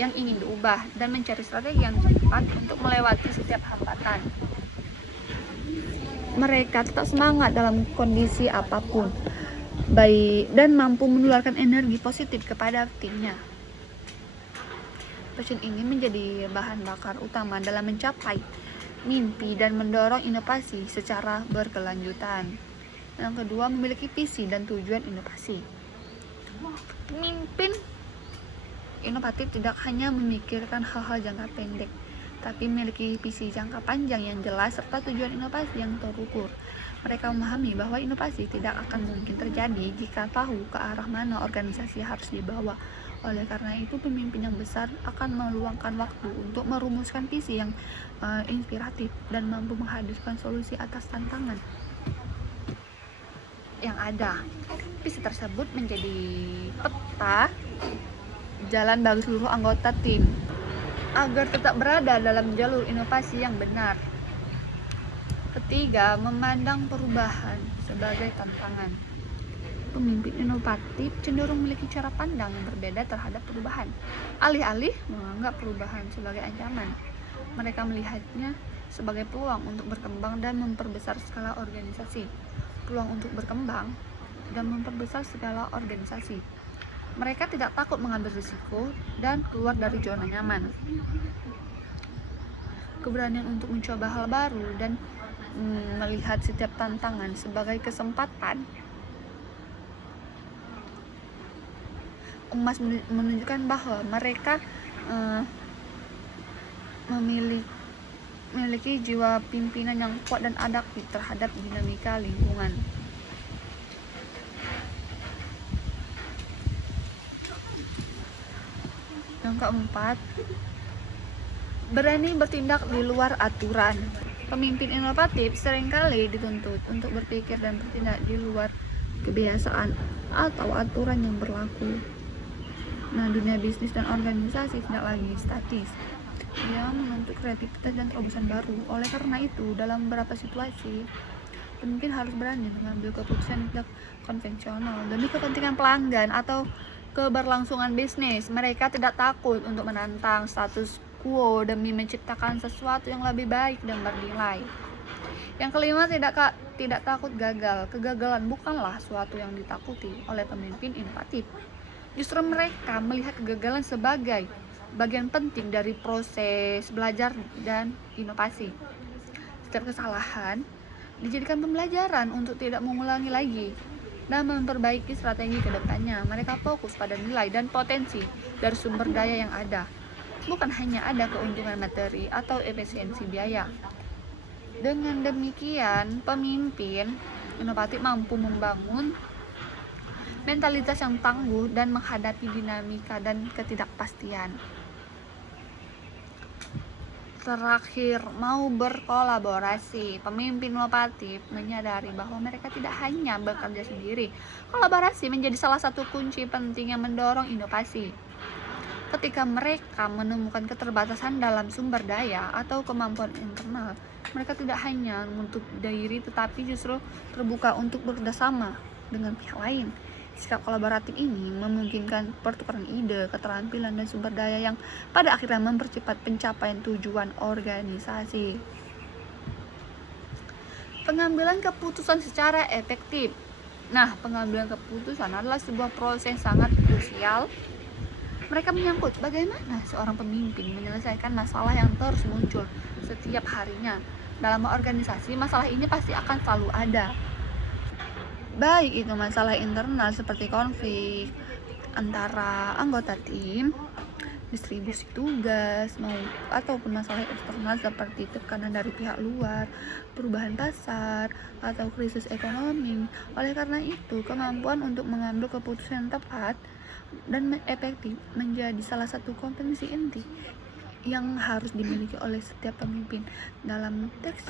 yang ingin diubah dan mencari strategi yang cepat untuk melewati setiap hambatan. Mereka tetap semangat dalam kondisi apapun, baik dan mampu menularkan energi positif kepada timnya. Passion ini menjadi bahan bakar utama dalam mencapai mimpi dan mendorong inovasi secara berkelanjutan. Yang kedua, memiliki visi dan tujuan inovasi. Pemimpin inovatif tidak hanya memikirkan hal-hal jangka pendek, tapi memiliki visi jangka panjang yang jelas serta tujuan inovasi yang terukur. Mereka memahami bahwa inovasi tidak akan mungkin terjadi jika tahu ke arah mana organisasi harus dibawa. Oleh karena itu, pemimpin yang besar akan meluangkan waktu untuk merumuskan visi yang inspiratif dan mampu menghadirkan solusi atas tantangan yang ada. Visi tersebut menjadi peta jalan bagi seluruh anggota tim agar tetap berada dalam jalur inovasi yang benar. Ketiga, memandang perubahan sebagai tantangan. Pemimpin inovatif cenderung memiliki cara pandang yang berbeda terhadap perubahan. Alih-alih menganggap perubahan sebagai ancaman, mereka melihatnya sebagai peluang untuk berkembang dan memperbesar skala organisasi. Peluang untuk berkembang dan memperbesar skala organisasi. Mereka tidak takut mengambil risiko dan keluar dari zona nyaman. Keberanian untuk mencoba hal baru dan melihat setiap tantangan sebagai kesempatan. Emas menunjukkan bahwa mereka memiliki jiwa pimpinan yang kuat dan adaptif terhadap dinamika lingkungan. Yang keempat, berani bertindak di luar aturan. Pemimpin inovatif seringkali dituntut untuk berpikir dan bertindak di luar kebiasaan, atau aturan yang berlaku. Nah, dunia bisnis dan organisasi tidak lagi statis. Ia menuntut kreativitas dan terobosan baru. Oleh karena itu, dalam beberapa situasi, pemimpin harus berani mengambil keputusan yang tidak konvensional demi kepentingan pelanggan atau keberlangsungan bisnis. Mereka tidak takut untuk menantang status quo demi menciptakan sesuatu yang lebih baik dan bernilai. Yang kelima, tidak takut gagal. Kegagalan bukanlah suatu yang ditakuti oleh pemimpin inovatif. Justru mereka melihat kegagalan sebagai bagian penting dari proses belajar dan inovasi. Setiap kesalahan dijadikan pembelajaran untuk tidak mengulangi lagi dan memperbaiki strategi ke depannya. Mereka fokus pada nilai dan potensi dari sumber daya yang ada, bukan hanya ada keuntungan materi atau efisiensi biaya. Dengan demikian, pemimpin inovatif mampu membangun mentalitas yang tangguh dan menghadapi dinamika dan ketidakpastian. Terakhir, mau berkolaborasi. Pemimpin inovatif menyadari bahwa mereka tidak hanya bekerja sendiri. Kolaborasi menjadi salah satu kunci penting yang mendorong inovasi. Ketika mereka menemukan keterbatasan dalam sumber daya atau kemampuan internal, mereka tidak hanya menutup diri tetapi justru terbuka untuk bekerjasama dengan pihak lain. Sikap kolaboratif ini memungkinkan pertukaran ide, keterampilan, dan sumber daya yang pada akhirnya mempercepat pencapaian tujuan organisasi. Pengambilan keputusan secara efektif. Nah, pengambilan keputusan adalah sebuah proses yang sangat krusial. Mereka menyangkut bagaimana seorang pemimpin menyelesaikan masalah yang terus muncul setiap harinya. Dalam organisasi, masalah ini pasti akan selalu ada. Baik itu masalah internal seperti konflik antara anggota tim, distribusi tugas, ataupun masalah eksternal seperti tekanan dari pihak luar, perubahan pasar, atau krisis ekonomi. Oleh karena itu, kemampuan untuk mengambil keputusan yang tepat dan efektif menjadi salah satu kompetensi inti yang harus dimiliki oleh setiap pemimpin. Dalam teks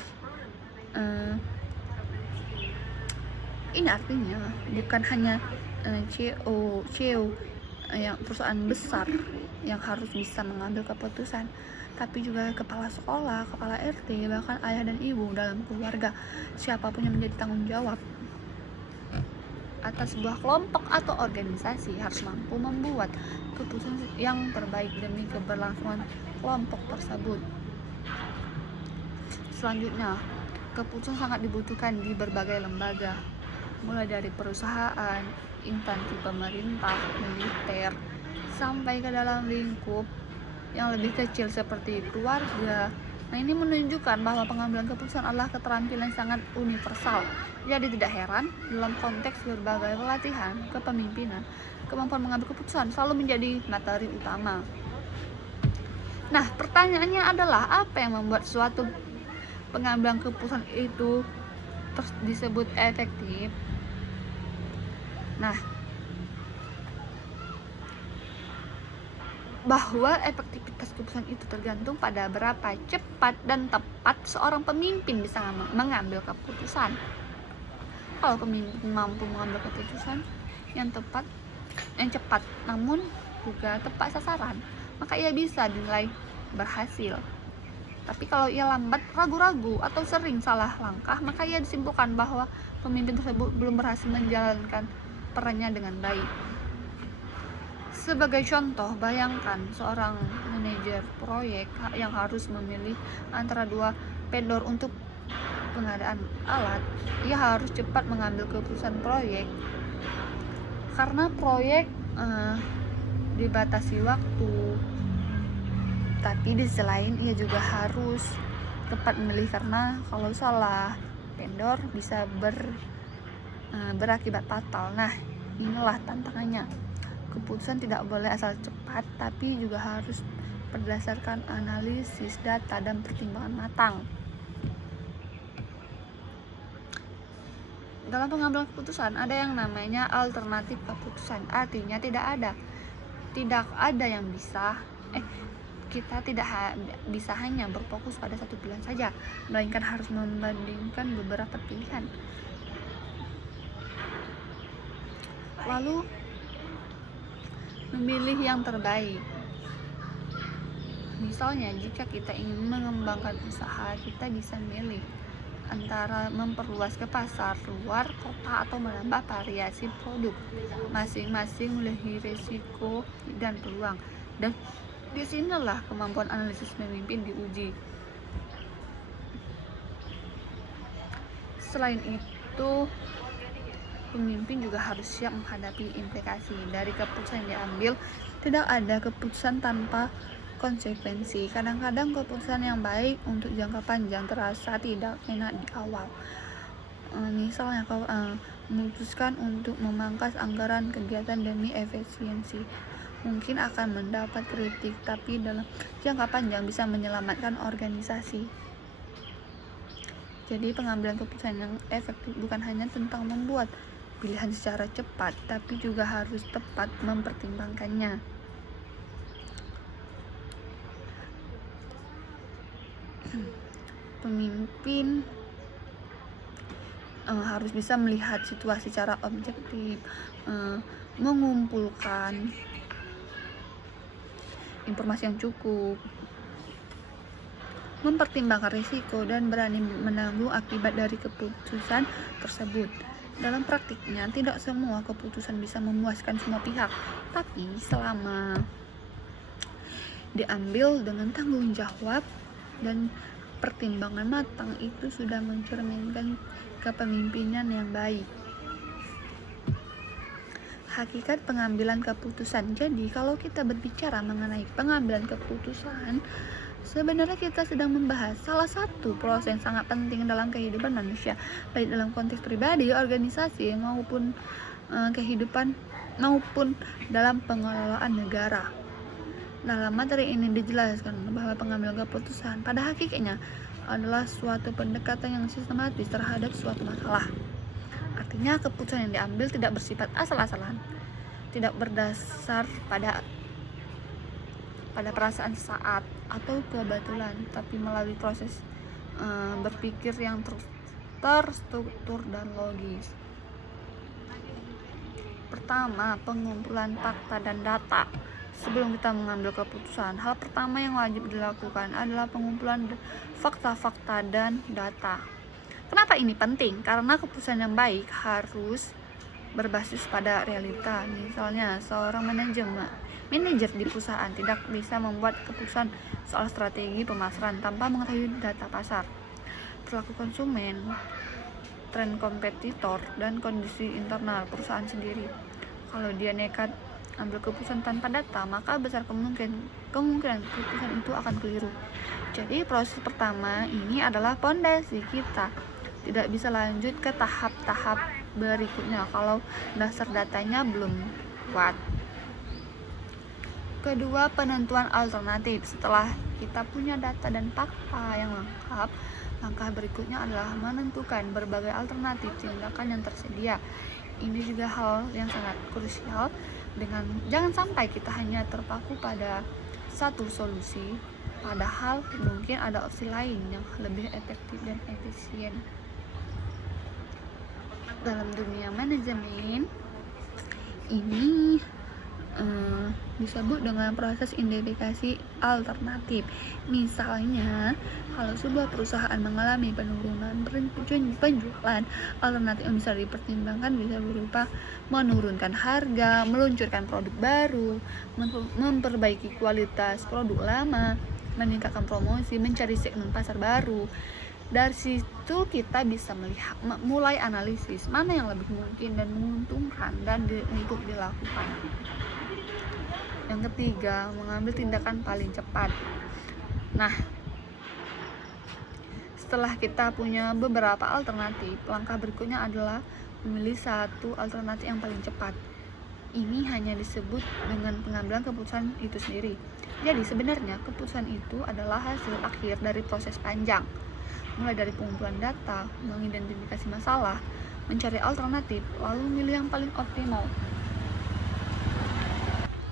ini artinya bukan hanya CEO yang perusahaan besar yang harus bisa mengambil keputusan, tapi juga kepala sekolah, kepala RT, bahkan ayah dan ibu dalam keluarga. Siapapun yang menjadi tanggung jawab atas sebuah kelompok atau organisasi harus mampu membuat keputusan yang terbaik demi keberlangsungan kelompok tersebut. Selanjutnya, keputusan sangat dibutuhkan di berbagai lembaga, mulai dari perusahaan, instansi pemerintah, militer, sampai ke dalam lingkup yang lebih kecil seperti keluarga. Nah, ini menunjukkan bahwa pengambilan keputusan adalah keterampilan yang sangat universal. Jadi tidak heran dalam konteks berbagai pelatihan kepemimpinan, kemampuan mengambil keputusan selalu menjadi materi utama. Nah, pertanyaannya adalah apa yang membuat suatu pengambilan keputusan itu disebut efektif? Nah, bahwa efektivitas keputusan itu tergantung pada berapa cepat dan tepat seorang pemimpin bisa mengambil keputusan. Kalau pemimpin mampu mengambil keputusan yang cepat, namun juga tepat sasaran, maka ia bisa dinilai berhasil. Tapi kalau ia lambat, ragu-ragu, atau sering salah langkah, maka ia disimpulkan bahwa pemimpin tersebut belum berhasil menjalankan perannya dengan baik. Sebagai contoh, bayangkan seorang manajer proyek yang harus memilih antara dua vendor untuk pengadaan alat. Ia harus cepat mengambil keputusan proyek karena proyek dibatasi waktu. Tapi di sisi lain ia juga harus tepat memilih karena kalau salah vendor bisa berakibat fatal. Nah, inilah tantangannya. Keputusan tidak boleh asal cepat, tapi juga harus berdasarkan analisis data dan pertimbangan matang. Dalam pengambilan keputusan ada yang namanya alternatif keputusan. Artinya tidak ada yang kita tidak bisa hanya berfokus pada satu pilihan saja, melainkan harus membandingkan beberapa pilihan. lalu memilih yang terbaik. Misalnya, jika kita ingin mengembangkan usaha, kita bisa memilih antara memperluas ke pasar luar kota atau menambah variasi produk. Masing-masing memiliki risiko dan peluang, dan disinilah kemampuan analisis pemimpin diuji. Selain itu, pemimpin juga harus siap menghadapi implikasi dari keputusan yang diambil. Tidak ada keputusan tanpa konsekuensi. Kadang-kadang keputusan yang baik untuk jangka panjang terasa tidak enak di awal. Misalnya kau memutuskan untuk memangkas anggaran kegiatan demi efisiensi. Mungkin akan mendapat kritik, tapi dalam jangka panjang bisa menyelamatkan organisasi. Jadi pengambilan keputusan yang efektif bukan hanya tentang membuat pilihan secara cepat, tapi juga harus tepat mempertimbangkannya. Pemimpin harus bisa melihat situasi secara objektif, mengumpulkan informasi yang cukup, mempertimbangkan risiko, dan berani menanggung akibat dari keputusan tersebut. Dalam praktiknya, tidak semua keputusan bisa memuaskan semua pihak, tapi selama diambil dengan tanggung jawab dan pertimbangan matang, itu sudah mencerminkan kepemimpinan yang baik. Hakikat pengambilan keputusan. Jadi, kalau kita berbicara mengenai pengambilan keputusan, sebenarnya kita sedang membahas salah satu proses yang sangat penting dalam kehidupan manusia, baik dalam konteks pribadi, organisasi, maupun kehidupan maupun dalam pengelolaan negara. Dalam materi ini dijelaskan bahwa pengambilan keputusan pada hakikatnya adalah suatu pendekatan yang sistematis terhadap suatu masalah. Artinya, keputusan yang diambil tidak bersifat asal-asalan, tidak berdasar pada perasaan saat atau kebetulan, tapi melalui proses berpikir yang terstruktur dan logis. Pertama, pengumpulan fakta dan data. Sebelum kita mengambil keputusan, hal pertama yang wajib dilakukan adalah pengumpulan fakta-fakta dan data. Kenapa ini penting? Karena keputusan yang baik harus berbasis pada realita. Misalnya, seorang manajer di perusahaan tidak bisa membuat keputusan soal strategi pemasaran tanpa mengetahui data pasar, perilaku konsumen, tren kompetitor, dan kondisi internal perusahaan sendiri. Kalau dia nekat ambil keputusan tanpa data, maka besar kemungkinan keputusan itu akan keliru. Jadi proses pertama ini adalah fondasi kita. Tidak bisa lanjut ke tahap-tahap berikutnya kalau dasar datanya belum kuat. Kedua, penentuan alternatif. Setelah kita punya data dan fakta yang lengkap, langkah berikutnya adalah menentukan berbagai alternatif tindakan yang tersedia. Ini juga hal yang sangat krusial. Jangan sampai kita hanya terpaku pada satu solusi, padahal mungkin ada opsi lain yang lebih efektif dan efisien. Dalam dunia manajemen ini disebut dengan proses identifikasi alternatif. Misalnya, kalau sebuah perusahaan mengalami penurunan penjualan, alternatif yang bisa dipertimbangkan bisa berupa menurunkan harga, meluncurkan produk baru, memperbaiki kualitas produk lama, meningkatkan promosi, mencari segmen pasar baru. Dari situ kita bisa mulai analisis mana yang lebih mungkin dan menguntungkan untuk dilakukan. Yang ketiga, mengambil tindakan paling cepat. Nah, setelah kita punya beberapa alternatif, langkah berikutnya adalah memilih satu alternatif yang paling cepat. Ini hanya disebut dengan pengambilan keputusan itu sendiri. Jadi sebenarnya keputusan itu adalah hasil akhir dari proses panjang, mulai dari pengumpulan data, mengidentifikasi masalah, mencari alternatif, lalu memilih yang paling optimal.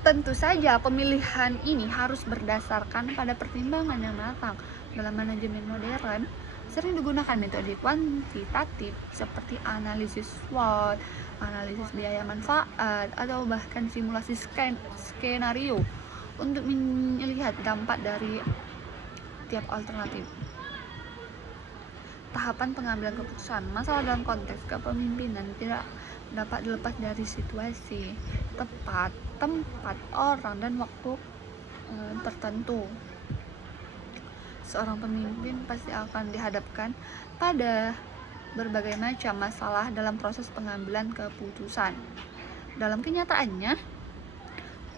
Tentu saja pemilihan ini harus berdasarkan pada pertimbangan yang matang. Dalam manajemen modern, Sering digunakan metode kuantitatif seperti analisis SWOT, analisis biaya manfaat, atau bahkan simulasi skenario untuk melihat dampak dari tiap alternatif. Tahapan pengambilan keputusan. Masalah dalam konteks kepemimpinan tidak dapat dilepas dari situasi, tempat, orang, dan waktu tertentu. Seorang pemimpin pasti akan dihadapkan pada berbagai macam masalah dalam proses pengambilan keputusan. Dalam kenyataannya,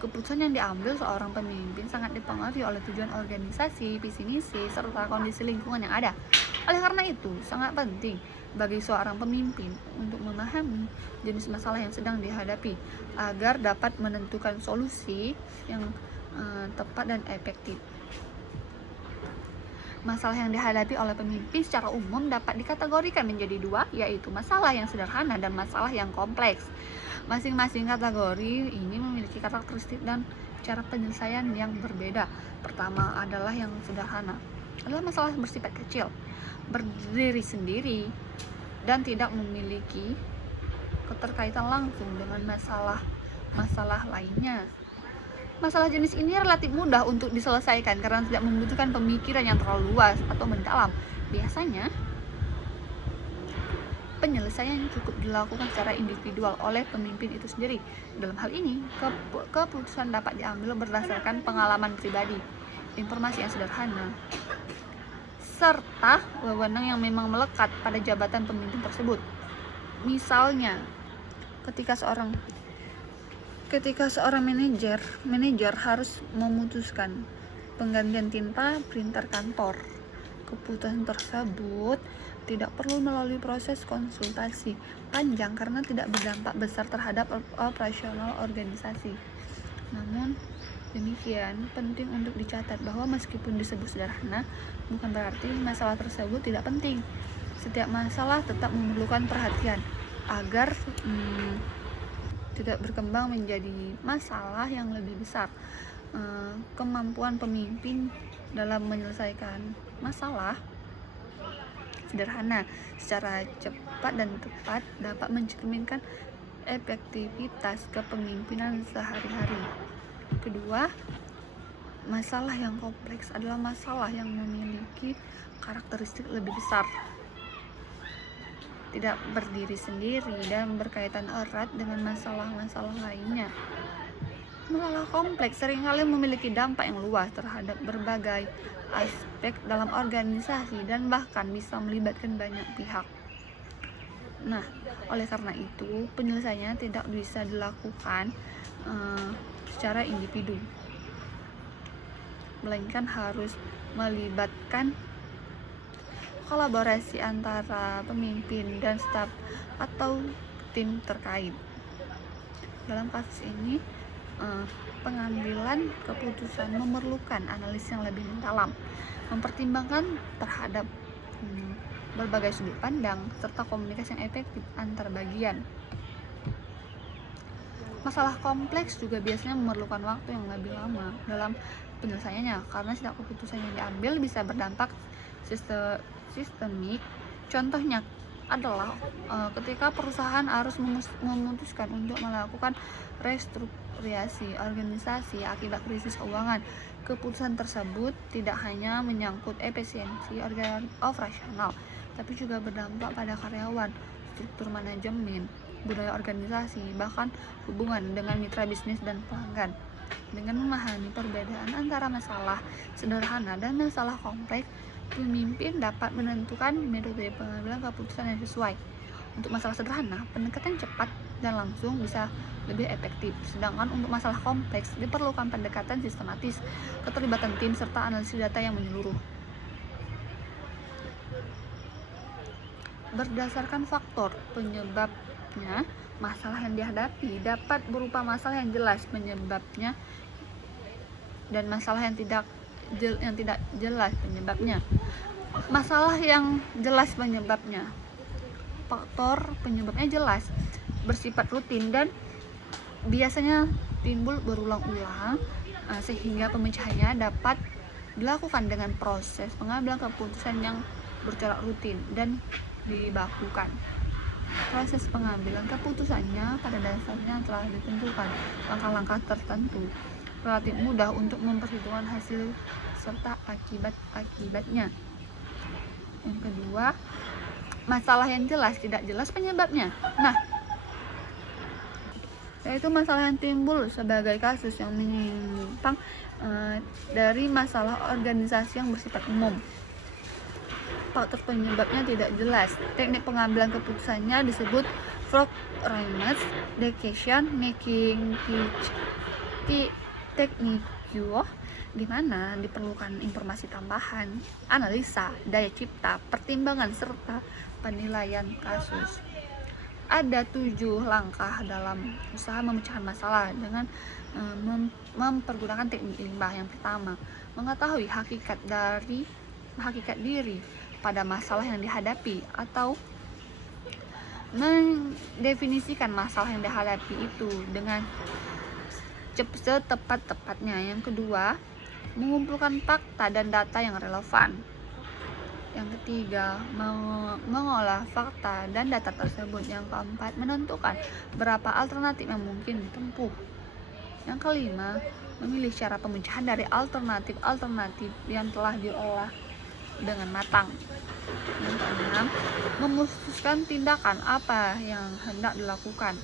keputusan yang diambil seorang pemimpin sangat dipengaruhi oleh tujuan organisasi, visi misi, serta kondisi lingkungan yang ada. Oleh karena itu, sangat penting bagi seorang pemimpin untuk memahami jenis masalah yang sedang dihadapi agar dapat menentukan solusi yang tepat dan efektif. Masalah yang dihadapi oleh pemimpin secara umum dapat dikategorikan menjadi dua, yaitu masalah yang sederhana dan masalah yang kompleks. Masing-masing kategori ini memiliki karakteristik dan cara penyelesaian yang berbeda. Pertama adalah yang sederhana, adalah masalah bersifat kecil, berdiri sendiri, dan tidak memiliki keterkaitan langsung dengan masalah lainnya. Masalah jenis ini relatif mudah untuk diselesaikan karena tidak membutuhkan pemikiran yang terlalu luas atau mendalam. Biasanya, penyelesaian cukup dilakukan secara individual oleh pemimpin itu sendiri. Dalam hal ini, keputusan dapat diambil berdasarkan pengalaman pribadi, informasi yang sederhana, serta wewenang yang memang melekat pada jabatan pemimpin tersebut. Misalnya, ketika seorang manajer harus memutuskan penggantian tinta printer kantor, keputusan tersebut tidak perlu melalui proses konsultasi panjang karena tidak berdampak besar terhadap operasional organisasi. Namun demikian, penting untuk dicatat bahwa meskipun disebut sederhana, bukan berarti masalah tersebut tidak penting. Setiap masalah tetap memerlukan perhatian agar tidak berkembang menjadi masalah yang lebih besar. Kemampuan pemimpin dalam menyelesaikan masalah sederhana secara cepat dan tepat dapat mencerminkan efektivitas kepemimpinan sehari-hari. Kedua, masalah yang kompleks adalah masalah yang memiliki karakteristik lebih besar, tidak berdiri sendiri, dan berkaitan erat dengan masalah-masalah lainnya. Masalah kompleks seringkali memiliki dampak yang luas terhadap berbagai aspek dalam organisasi dan bahkan bisa melibatkan banyak pihak. Nah, oleh karena itu, penyelesaiannya tidak bisa dilakukan secara individu, melainkan harus melibatkan kolaborasi antara pemimpin dan staf atau tim terkait. Dalam kasus ini, pengambilan keputusan memerlukan analisis yang lebih mendalam, mempertimbangkan terhadap berbagai sudut pandang serta komunikasi yang efektif antar bagian. Masalah kompleks juga biasanya memerlukan waktu yang lebih lama dalam penyelesaiannya karena setiap keputusan yang diambil bisa berdampak sistemik. Contohnya adalah ketika perusahaan harus memutuskan untuk melakukan restrukturisasi organisasi akibat krisis keuangan. Keputusan tersebut tidak hanya menyangkut efisiensi operasional, tapi juga berdampak pada karyawan, struktur manajemen, budaya organisasi, bahkan hubungan dengan mitra bisnis dan pelanggan. Dengan memahami perbedaan antara masalah sederhana dan masalah kompleks, pemimpin dapat menentukan metode pengambilan keputusan yang sesuai. Untuk masalah sederhana, pendekatan cepat dan langsung bisa lebih efektif, sedangkan untuk masalah kompleks diperlukan pendekatan sistematis, keterlibatan tim, serta analisis data yang menyeluruh. Berdasarkan faktor penyebabnya, masalah yang dihadapi dapat berupa masalah yang jelas penyebabnya dan masalah yang tidak jelas penyebabnya. Masalah yang jelas penyebabnya, faktor penyebabnya jelas, bersifat rutin dan biasanya timbul berulang-ulang, sehingga pemecahannya dapat dilakukan dengan proses pengambilan keputusan yang berjalan rutin dan dibakukan. Proses pengambilan keputusannya pada dasarnya telah ditentukan langkah-langkah tertentu, relatif mudah untuk memperhitungkan hasil serta akibat-akibatnya. Yang kedua, masalah yang jelas tidak jelas penyebabnya. Nah, yaitu masalah yang timbul sebagai kasus yang menyimpang dari masalah organisasi yang bersifat umum. Faktor penyebabnya tidak jelas. Teknik pengambilan keputusannya disebut Frog-Reimers decision making technique, di mana diperlukan informasi tambahan, analisa, daya cipta, pertimbangan serta penilaian kasus. Ada 7 langkah dalam usaha memecahkan masalah dengan mempergunakan teknik limbah. Yang pertama, mengetahui hakikat diri pada masalah yang dihadapi atau mendefinisikan masalah yang dihadapi itu dengan setepat-tepatnya. Yang kedua, mengumpulkan fakta dan data yang relevan. Yang ketiga, mengolah fakta dan data tersebut. Yang keempat, menentukan berapa alternatif yang mungkin ditempuh. Yang kelima, memilih cara pemecahan dari alternatif yang telah diolah dengan matang. Yang keenam, memutuskan tindakan apa yang hendak dilakukan.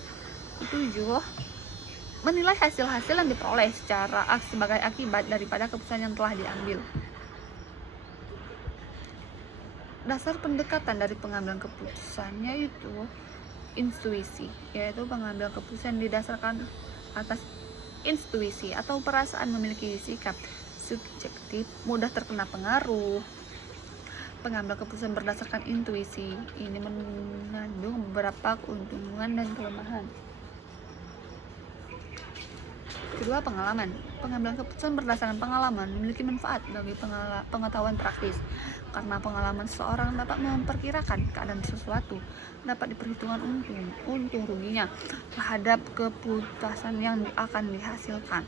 Ketujuh, menilai hasil-hasil yang diperoleh sebagai akibat daripada keputusan yang telah diambil. Dasar pendekatan dari pengambilan keputusan yaitu intuisi, yaitu pengambilan keputusan didasarkan atas intuisi atau perasaan, memiliki sikap subjektif, mudah terkena pengaruh. Pengambilan keputusan berdasarkan intuisi ini mengandung beberapa keuntungan dan kelemahan. Kedua, pengalaman. Pengambilan keputusan berdasarkan pengalaman memiliki manfaat bagi pengetahuan praktis, karena pengalaman seseorang dapat memperkirakan keadaan sesuatu, dapat diperhitungkan untung ruginya terhadap keputusan yang akan dihasilkan.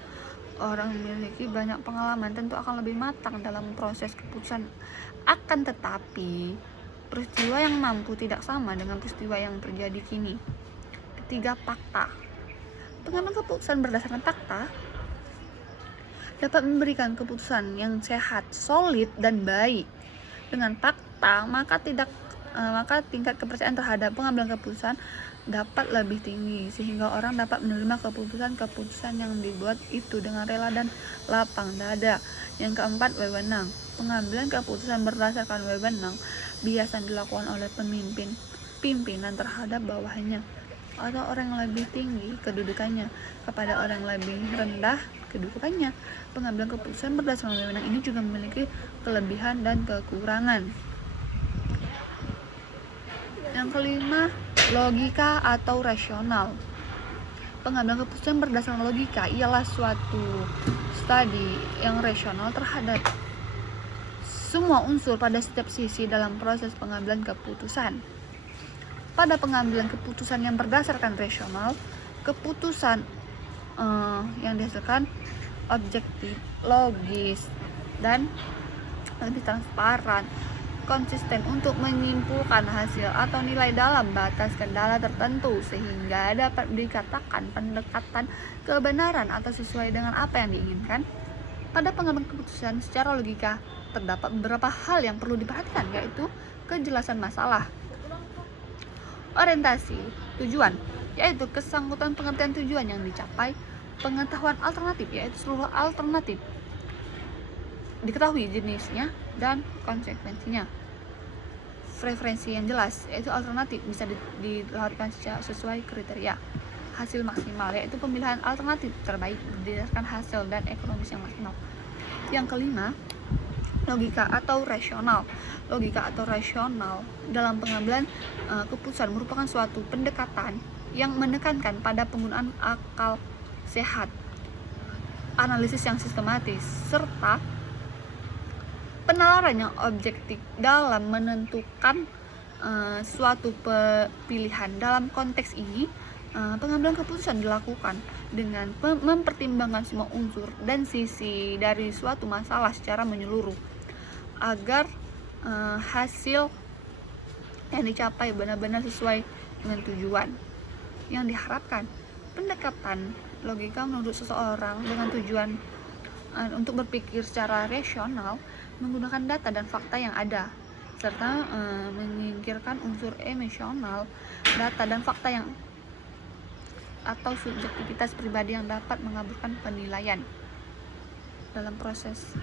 Orang memiliki banyak pengalaman tentu akan lebih matang dalam proses keputusan. Akan tetapi, peristiwa yang mampu tidak sama dengan peristiwa yang terjadi kini. Ketiga, fakta. Pengambilan keputusan berdasarkan fakta dapat memberikan keputusan yang sehat, solid, dan baik. Dengan fakta, maka tingkat kepercayaan terhadap pengambilan keputusan dapat lebih tinggi, sehingga orang dapat menerima keputusan yang dibuat itu dengan rela dan lapang dada. Yang keempat, wewenang. Pengambilan keputusan berdasarkan wewenang biasa dilakukan oleh pimpinan terhadap bawahannya, atau orang yang lebih tinggi kedudukannya kepada orang yang lebih rendah kedudukannya. Pengambilan keputusan berdasarkan wewenang ini juga memiliki kelebihan dan kekurangan. Yang kelima, logika atau rasional. Pengambilan keputusan berdasarkan logika ialah suatu studi yang rasional terhadap semua unsur pada setiap sisi dalam proses pengambilan keputusan. Pada pengambilan keputusan yang berdasarkan rasional, keputusan yang dihasilkan objektif, logis, dan lebih transparan, konsisten untuk menyimpulkan hasil atau nilai dalam batas kendala tertentu, sehingga dapat dikatakan pendekatan kebenaran atau sesuai dengan apa yang diinginkan. Pada pengambilan keputusan secara logika, terdapat beberapa hal yang perlu diperhatikan, yaitu kejelasan masalah, orientasi, tujuan, yaitu kesangkutan pengertian tujuan yang dicapai, pengetahuan alternatif, yaitu seluruh alternatif, diketahui jenisnya dan konsekuensinya. Preferensi yang jelas, yaitu alternatif bisa dilahirkan sesuai kriteria. Hasil maksimal, yaitu pemilihan alternatif terbaik berdasarkan hasil dan ekonomis yang maksimal. Yang kelima, logika atau rasional. Logika atau rasional dalam pengambilan keputusan merupakan suatu pendekatan yang menekankan pada penggunaan akal sehat, analisis yang sistematis, serta penalaran yang objektif dalam menentukan suatu pilihan. Dalam konteks ini, pengambilan keputusan dilakukan dengan mempertimbangkan semua unsur dan sisi dari suatu masalah secara menyeluruh, agar hasil yang dicapai benar-benar sesuai dengan tujuan yang diharapkan. Pendekatan logika menurut seseorang dengan tujuan untuk berpikir secara rasional menggunakan data dan fakta yang ada, serta menyingkirkan unsur emosional, data dan fakta yang atau subjektivitas pribadi yang dapat mengaburkan penilaian dalam proses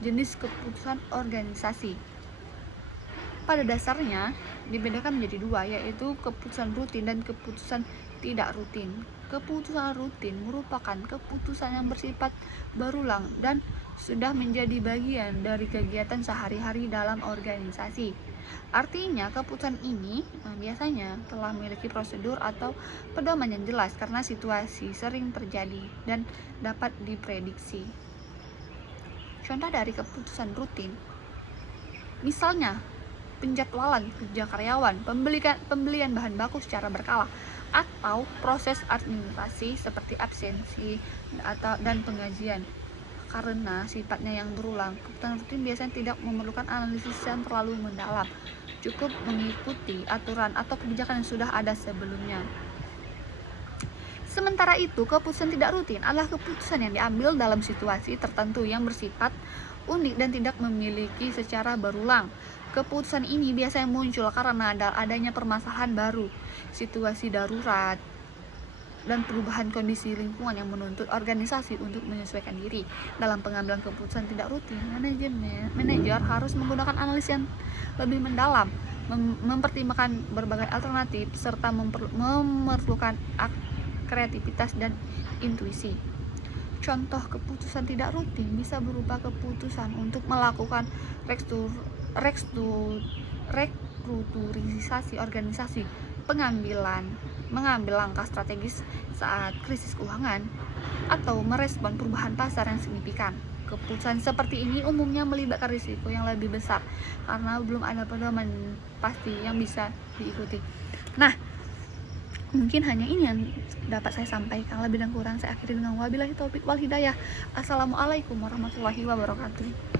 jenis keputusan organisasi. Pada dasarnya dibedakan menjadi dua, yaitu keputusan rutin dan keputusan tidak rutin. Keputusan rutin merupakan keputusan yang bersifat berulang dan sudah menjadi bagian dari kegiatan sehari-hari dalam organisasi. Artinya, keputusan ini biasanya telah memiliki prosedur atau pedoman yang jelas karena situasi sering terjadi dan dapat diprediksi. Contoh dari keputusan rutin, misalnya penjadwalan kerja karyawan, pembelian bahan baku secara berkala, atau proses administrasi seperti absensi dan pengajian. Karena sifatnya yang berulang, keputusan rutin biasanya tidak memerlukan analisis yang terlalu mendalam, cukup mengikuti aturan atau kebijakan yang sudah ada sebelumnya. Sementara itu, keputusan tidak rutin adalah keputusan yang diambil dalam situasi tertentu yang bersifat unik dan tidak memiliki secara berulang. Keputusan ini biasanya muncul karena adanya permasalahan baru, situasi darurat, dan perubahan kondisi lingkungan yang menuntut organisasi untuk menyesuaikan diri. Dalam pengambilan keputusan tidak rutin, manajer harus menggunakan analisis yang lebih mendalam, mempertimbangkan berbagai alternatif, serta memerlukan kreativitas dan intuisi. Contoh keputusan tidak rutin bisa berupa keputusan untuk melakukan restrukturisasi organisasi, mengambil langkah strategis saat krisis keuangan, atau merespon perubahan pasar yang signifikan. Keputusan seperti ini umumnya melibatkan risiko yang lebih besar karena belum ada pedoman pasti yang bisa diikuti. Nah, mungkin hanya ini yang dapat saya sampaikan. Lebih dan kurang saya akhiri dengan wabillahi taufik wal hidayah. Assalamualaikum warahmatullahi wabarakatuh.